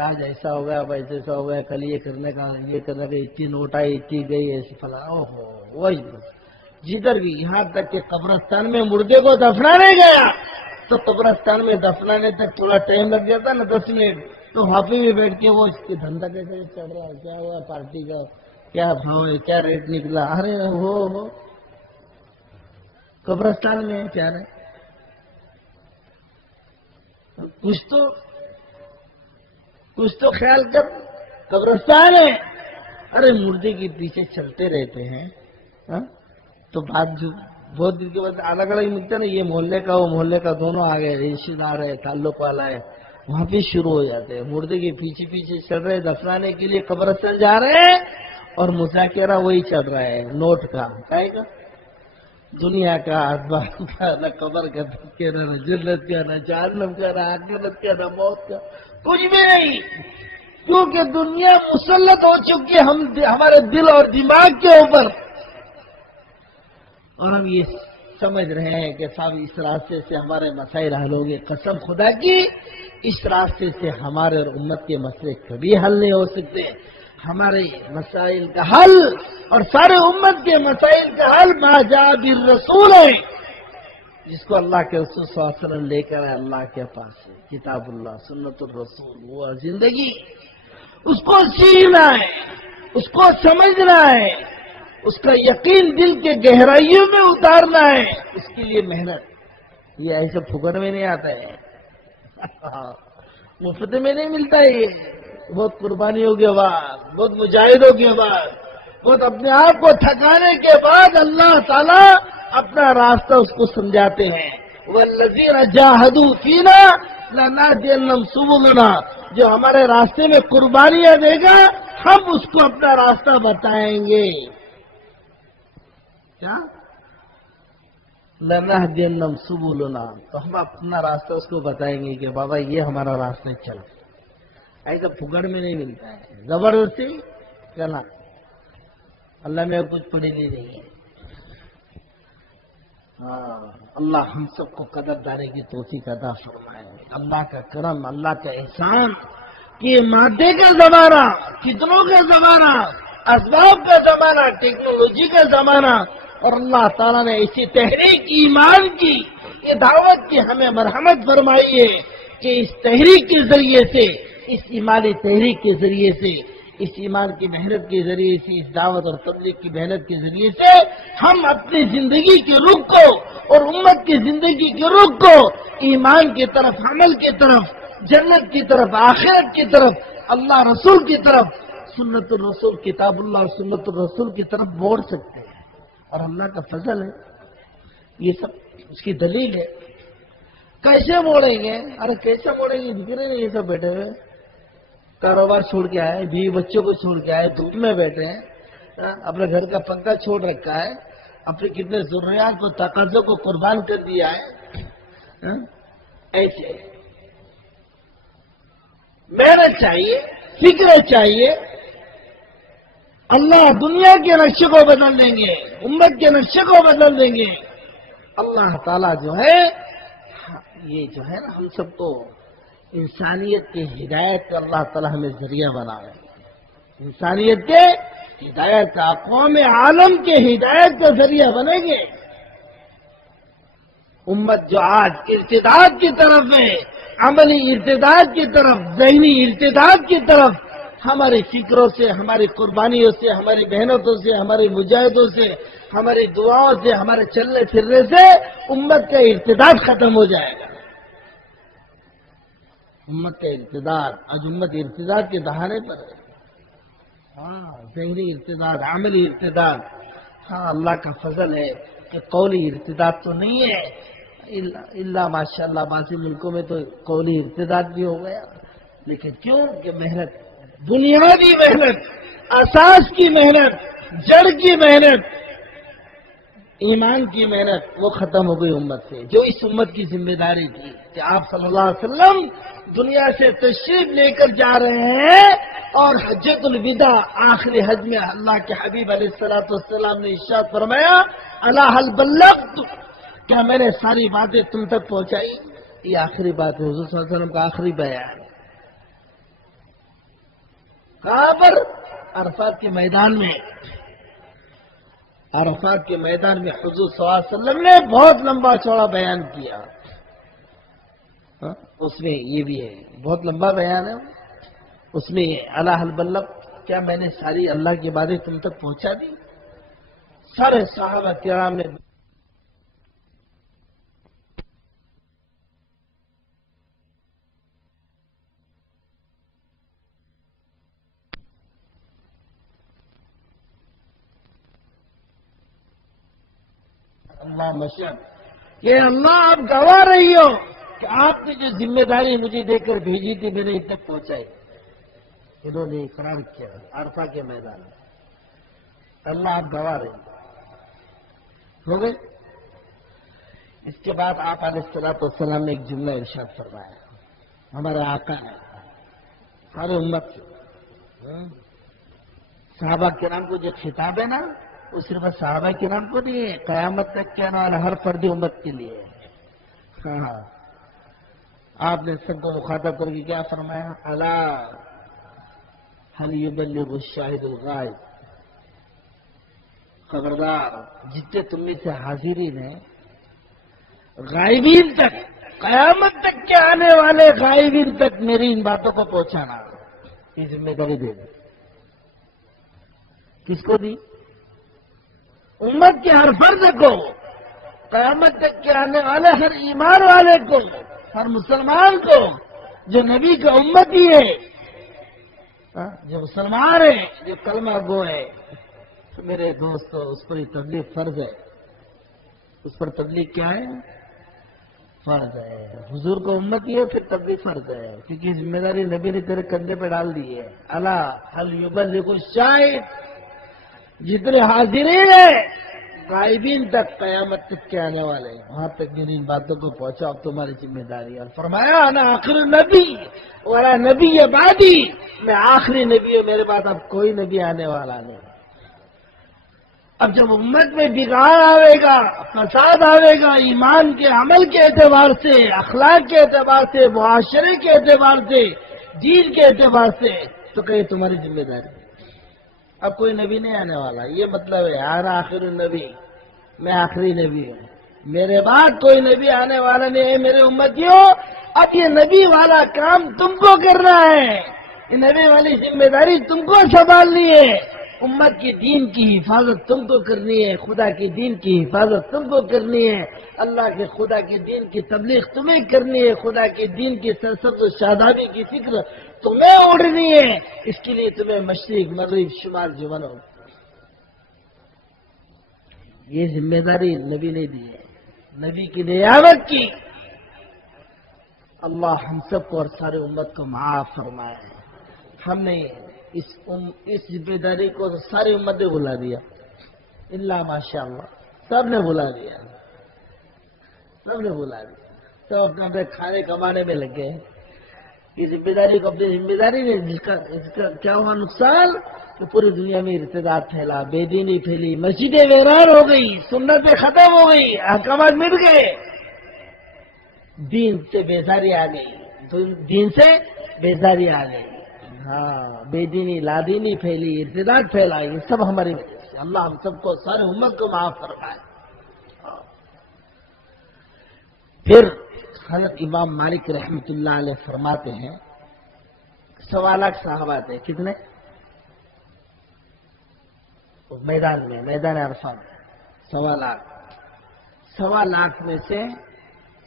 آج ایسا ہو گیا، اب ایسا ہو گیا، کل یہ کرنے کا، اتنی نوٹ آئی، اتنی گئی، ایسی فلاں، وہی جدھر بھی، یہاں تک کہ قبرستان میں مردے کو دفنانے گیا تو قبرستان میں دفنانے تک تھوڑا ٹائم لگ جاتا نا، 10 منٹ، تو وہاں پہ بھی بیٹھ کے وہ اس کی دھندا کیسے چل رہا ہے، کیا ہوا پارٹی کا، کیا بھاؤ ہے، کیا ریٹ نکلا، ارے ہو قبرستان میں پیارے، کچھ تو خیال کر، قبرستان ہے، ارے مردے کے پیچھے چلتے رہتے ہیں، تو بات جو بہت دن کے بعد الگ الگ ملتے نا، یہ محلے کا وہ محلے کا، دونوں آ گئے، رشتے دار ہے، تعلق والا ہے، وہاں پہ شروع ہو جاتے ہیں، مردے کے پیچھے پیچھے چل رہے، دفنانے کے لیے قبرستان جا رہے ہیں، اور مذاکرہ وہی چل رہا ہے، نوٹ کا، کائے کا، دنیا کا، اخبار کا، نہ قبر کا تذکرہ، نہ جنت کا، نہ جہنم کا، نہ آخرت کا، نہ موت کا، کچھ بھی نہیں، کیونکہ دنیا مسلط ہو چکی ہے ہمارے دل اور دماغ کے اوپر، اور ہم یہ سمجھ رہے ہیں کہ صاحب اس راستے سے ہمارے مسائل حل ہوں گے. قسم خدا کی اس راستے سے ہمارے اور امت کے مسئلے کبھی حل نہیں ہو سکتے. ہمارے مسائل کا حل اور سارے امت کے مسائل کا حل ما جاء بالرسول ہے، جس کو اللہ کے رسول صلی اللہ علیہ وسلم لے کر ہے اللہ کے پاس ہے. کتاب اللہ، سنت الرسول، وہ زندگی اس کو سیکھنا ہے، اس کو سمجھنا ہے، اس کا یقین دل کے گہرائیوں میں اتارنا ہے. اس کے لیے محنت، یہ ایسے پھکر میں نہیں آتا ہے، مفت میں نہیں ملتا ہے. یہ بہت قربانیوں کے بعد، بہت مجاہدوں کے بعد، بہت اپنے آپ کو تھکانے کے بعد اللہ تعالیٰ اپنا راستہ اس کو سمجھاتے ہیں. وَالَّذِينَ جَاهَدُوا فِينَا لَنَهْدِيَنَّهُمْ سُبُلَنَا، جو ہمارے راستے میں قربانیاں دے گا ہم اس کو اپنا راستہ بتائیں گے. کیا؟ لَنَهْدِيَنَّهُمْ سُبُلَنَا، تو ہم اپنا راستہ اس کو بتائیں گے کہ بابا یہ ہمارا راستہ چل. ایسا پھگڑ میں نہیں ملتا ہے، زبردستی چلا. اللہ میں کچھ پڑھی نہیں ہے. اللہ ہم سب کو قدردانی کی توفیق عطا فرمائے. اللہ کا کرم، اللہ کا احسان کہ مادے کا زمانہ، کتنوں کا زمانہ، اسباب کا زمانہ، ٹیکنالوجی کا زمانہ، اور اللہ تعالیٰ نے ایسی تحریک ایمان کی، یہ دعوت کی ہمیں مرحمت فرمائی ہے کہ اس تحریک کے ذریعے سے، اس ایمانی تحریک کے ذریعے سے، اس ایمان کی محنت کے ذریعے سے، اس دعوت اور تبلیغ کی محنت کے ذریعے سے ہم اپنی زندگی کے رخ کو اور امت کی زندگی کے رخ کو ایمان کی طرف، عمل کی طرف، جنت کی طرف، آخرت کی طرف، اللہ رسول کی طرف، سنت الرسول، کتاب اللہ اور سنت الرسول کی طرف موڑ سکتے ہیں. اور اللہ کا فضل ہے، یہ سب اس کی دلیل ہے. کیسے موڑیں گے؟ ارے کیسے موڑیں گے؟ دکھ رہے نہیں یہ سب بیٹھے ہوئے، کاروبار چھوڑ کے آئے، بیوی بچوں کو چھوڑ کے آئے، دھوپ میں بیٹھے ہیں، اپنے گھر کا پنکھا چھوڑ رکھا ہے، اپنے کتنے ضروریات کو، تقاضوں کو قربان کر دیا ہے. ایسے محنت چاہیے، فکر چاہیے. اللہ دنیا کے نقشے کو بدل دیں گے، امت کے نقشے کو بدل دیں گے. اللہ تعالیٰ جو ہے، یہ جو ہے نا، ہم سب کو انسانیت کی ہدایت کا اللہ تعالیٰ ہمیں ذریعہ بنا رہے ہیں. انسانیت کے ہدایت کا، اقوام عالم کے ہدایت کا ذریعہ بنیں گے. امت جو آج ارتداد کی طرف ہے، عملی ارتداد کی طرف، ذہنی ارتداد کی طرف، ہماری فکروں سے، ہماری قربانیوں سے، ہماری محنتوں سے، ہماری مجاہدوں سے، ہماری دعاؤں سے، ہمارے چلنے پھرنے سے امت کا ارتداد ختم ہو جائے گا. امت کا ارتداد، آج امت ارتداد کے دہانے پر ہے. ذہنی ارتداد، عملی ارتداد. اللہ کا فضل ہے کہ قولی ارتداد تو نہیں ہے، اللہ ماشاءاللہ باقی ملکوں میں تو قولی ارتداد بھی ہو گیا. لیکن کیوں کہ محنت، بنیادی محنت، اساس کی محنت، جڑ کی محنت، ایمان کی محنت وہ ختم ہو گئی امت سے. جو اس امت کی ذمہ داری تھی کہ آپ صلی اللہ علیہ وسلم دنیا سے تشریف لے کر جا رہے ہیں، اور حجۃ الوداع، آخری حج میں اللہ کے حبیب علیہ الصلوۃ والسلام نے ارشاد فرمایا، الا هل بلغت، کیا میں نے ساری باتیں تم تک پہنچائی؟ یہ آخری بات ہے، حضور صلی اللہ علیہ وسلم کا آخری بیان. کہاں پر؟ عرفات کے میدان میں. عرفات کے میدان میں حضور صلی اللہ علیہ وسلم نے بہت لمبا چوڑا بیان کیا. اس میں یہ بھی ہے، بہت لمبا بیان ہے. اس میں الا هل بلغت، کیا میں نے ساری اللہ کی باتیں تم تک پہنچا دی؟ سارے صحابہ کرام نے اللہ مشہد کہ اللہ آپ گواہ رہی ہو کہ آپ نے جو ذمہ داری مجھے دے کر بھیجی تھی میں نے ان تک پہنچائی. انہوں نے اقرار کیا عرفہ کے میدان میں. اللہ آپ گواہ رہی ہو گئے. اس کے بعد آپ علیہ الصلوۃ والسلام نے ایک جملہ ارشاد فرمایا، ہمارے آقا ہے، سارے امت سے، صحابہ کرام کو جو خطاب ہے نا، وہ صرف صحابہ کرام کو نہیں ہے، قیامت تک کے آنے والا ہر فرد امت کے لیے ہے۔ ہاں، آپ نے سب کو مخاطب کر کے کیا فرمایا؟ الا هل يبلغ الشاهد الغائب، خبردار جتنے تم میں سے حاضرین ہیں غائبین تک، قیامت تک کے آنے والے غائبین تک میری ان باتوں کو پہنچانا، یہ ذمہ داری دے دی۔ کس کو دی؟ امت کے ہر فرد کو، قیامت تک کے آنے والے ہر ایمان والے کو، ہر مسلمان کو جو نبی کا امتی ہے، جو مسلمان ہے، جو کلمہ گو ہے، تو میرے دوستو اس پر یہ تبلیغ فرض ہے۔ اس پر تبلیغ کیا ہے؟ فرض ہے۔ حضور کو امتی ہے پھر تبلیغ فرض ہے، کیونکہ ذمہ داری نبی نے تیرے کندھے پہ ڈال دی ہے۔ الا هل يبلغ الشاهد، جتنے حاضرین ہیں غائبین تک، قیامت تک کے آنے والے، وہاں تک میری ان باتوں کو پہنچاؤ، اب تمہاری ذمہ داری ہے۔ اور فرمایا انا آخر النبی ولا نبی بعدی، میں آخری نبی ہوں، میرے بعد اب کوئی نبی آنے والا نہیں۔ اب جب امت میں بگاڑ آئے گا، فساد آئے گا، ایمان کے عمل کے اعتبار سے، اخلاق کے اعتبار سے، معاشرے کے اعتبار سے، دین کے اعتبار سے، تو کہیں تمہاری ذمہ داری۔ اب کوئی نبی نہیں آنے والا، یہ مطلب ہے انا آخر النبی، میں آخری نبی ہوں، میرے بعد کوئی نبی آنے والا نہیں ہے۔ میرے امتیوں، اب یہ نبی والا کام تم کو کرنا ہے، یہ نبی والی ذمہ داری تم کو سنبھالنی ہے۔ امت کی دین کی حفاظت تم کو کرنی ہے، خدا کے دین کی حفاظت تم کو کرنی ہے، اللہ کے خدا کے دین کی تبلیغ تمہیں کرنی ہے، خدا کے دین کی سرسبز و شادابی کی فکر تمہیں اڑنی ہے۔ اس کے لیے تمہیں مشرق مغرب شمال جنوب، یہ ذمہ داری نبی نے دی ہے، نبی کی نیابت کی۔ اللہ ہم سب کو اور سارے امت کو معاف فرمائے۔ ہم نے اس ذمہ داری کو ساری امت نے بلا دیا، اللہ ماشاء اللہ، سب نے بلا دیا، سب نے بلا دیا، سب اپنے اپنے کھانے کمانے میں لگ گئے۔ یہ ذمہ داری کو اپنی ذمہ داری نے، اس کا کیا ہوا نقصان کہ پوری دنیا میں ارتداد پھیلا، بے دینی پھیلی، مسجدیں ویران ہو گئی، سنتیں ختم ہو گئی، احکامات مٹ گئے، دین سے بیزاری آ گئی، دین سے بیزاری آ گئی۔ ہاں، بے دینی لادینی پھیلی، ارتداد پھیلا، یہ سب ہماری وجہ سے۔ اللہ ہم سب کو، سارے امت کو معاف فرمائے۔ پھر حضرت امام مالک رحمۃ اللہ علیہ فرماتے ہیں 1.25 لاکھ صحابہ تھے، کتنے؟ میدان میں، میدان عرفہ میں 1.25 لاکھ، 1.25 لاکھ میں سے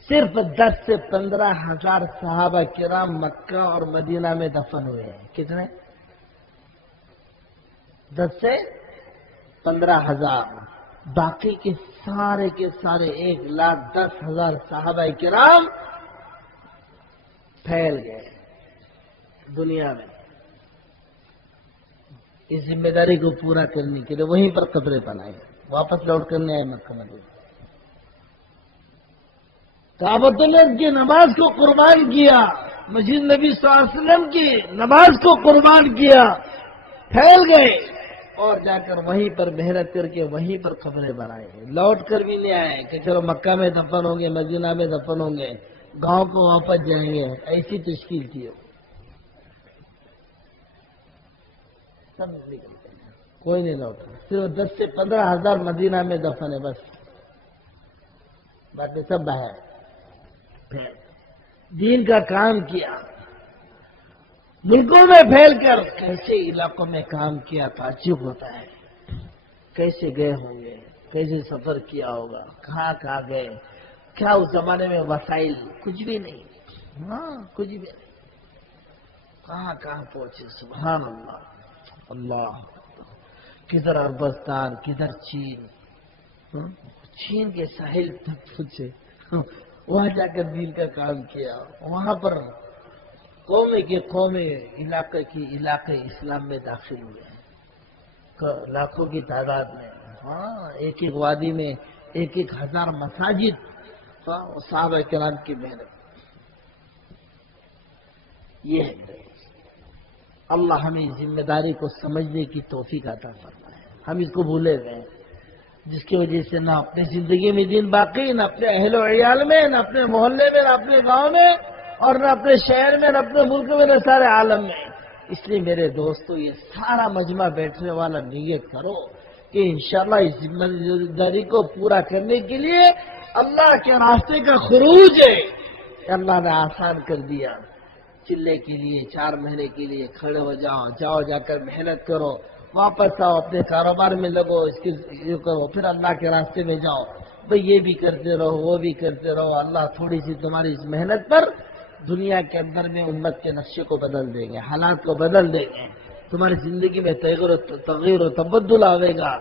صرف 10 سے 15 ہزار صحابہ کرام مکہ اور مدینہ میں دفن ہوئے ہیں۔ کتنے؟ 10 سے 15 ہزار، باقی کے سارے 1,10,000 صحابہ کرام پھیل گئے دنیا میں۔ اس ذمہ داری کو پورا کرنے کے لیے وہیں پر قبریں بنائی، واپس لوٹ کرنے آئے مکہ مدینہ۔ کعبۃ اللہ کی نماز کو قربان کیا، مسجد نبی صلی اللہ علیہ وسلم کی نماز کو قربان کیا، پھیل گئے، اور جا کر وہیں پر محنت کر کے وہیں پر قبریں بنائے، لوٹ کر بھی نہیں آئے کہ چلو مکہ میں دفن ہوں گے، مدینہ میں دفن ہوں گے، گاؤں کو واپس جائیں گے، ایسی تشکیل تھی۔ سب نکلتے ہیں، کوئی نہیں لوٹا، صرف 10 سے 15 ہزار مدینہ میں دفن ہے بس، باقی سب باہر۔ دین کا کام کیا، ملکوں میں پھیل کر، کیسے علاقوں میں کام کیا، تعجب ہوتا ہے، کیسے گئے ہوں گے، کیسے سفر کیا ہوگا، کہاں کہاں گئے، کیا اس زمانے میں وسائل کچھ بھی نہیں، ہاں کچھ بھی نہیں، کہاں کہاں پہنچے، سبحان اللہ، اللہ کدھر عربستان، کدھر چین، چین کے ساحل تک پہنچے، وہاں جا کر دین کا کام کیا، وہاں پر قومیں کے قومیں، علاقے کی علاقے اسلام میں داخل ہوئے ہیں، لاکھوں کی تعداد میں، ہاں ایک ایک وادی میں 1,000 مساجد، صحابہ کرام کی محنت، یہ ہے۔ اللہ ہمیں ذمہ داری کو سمجھنے کی توفیق عطا فرمائے، ہم اس کو بھولے گئے۔ جس کی وجہ سے نہ اپنی زندگی میں دین باقی، نہ اپنے اہل و عیال میں، نہ اپنے محلے میں، نہ اپنے گاؤں میں، اور نہ اپنے شہر میں، نہ اپنے ملک میں، نہ سارے عالم میں۔ اس لیے میرے دوستو، یہ سارا مجمع بیٹھنے والا نیت کرو کہ انشاءاللہ اس ذمہ داری کو پورا کرنے کے لیے اللہ کے راستے کا خروج ہے کہ اللہ نے آسان کر دیا۔ چلے کے لیے 4 مہینے کے لیے کھڑے ہو جاؤ جا کر محنت کرو، واپس آؤ، اپنے کاروبار میں لگو، اس کی یہ کرو، پھر اللہ کے راستے میں جاؤ۔ بھئی یہ بھی کرتے رہو، وہ بھی کرتے رہو، اللہ تھوڑی سی تمہاری اس محنت پر دنیا کے اندر میں امت کے نقشے کو بدل دیں گے، حالات کو بدل دیں گے، تمہاری زندگی میں تغیر و تبدل آئے گا،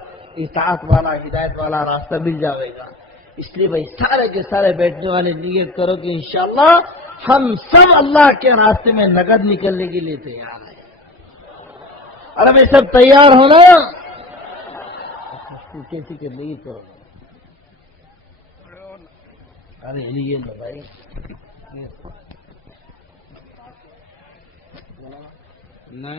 اطاعت والا، ہدایت والا راستہ مل جائے گا۔ اس لیے بھائی سارے کے سارے بیٹھنے والے نیت کرو کہ انشاءاللہ ہم سب اللہ کے راستے میں نقد نکلنے کے لیے تیار ہیں۔ اور ہمیں سب تیار ہونا، کیسی کر نہیں کرو، ارے یہ لو بھائی، نہ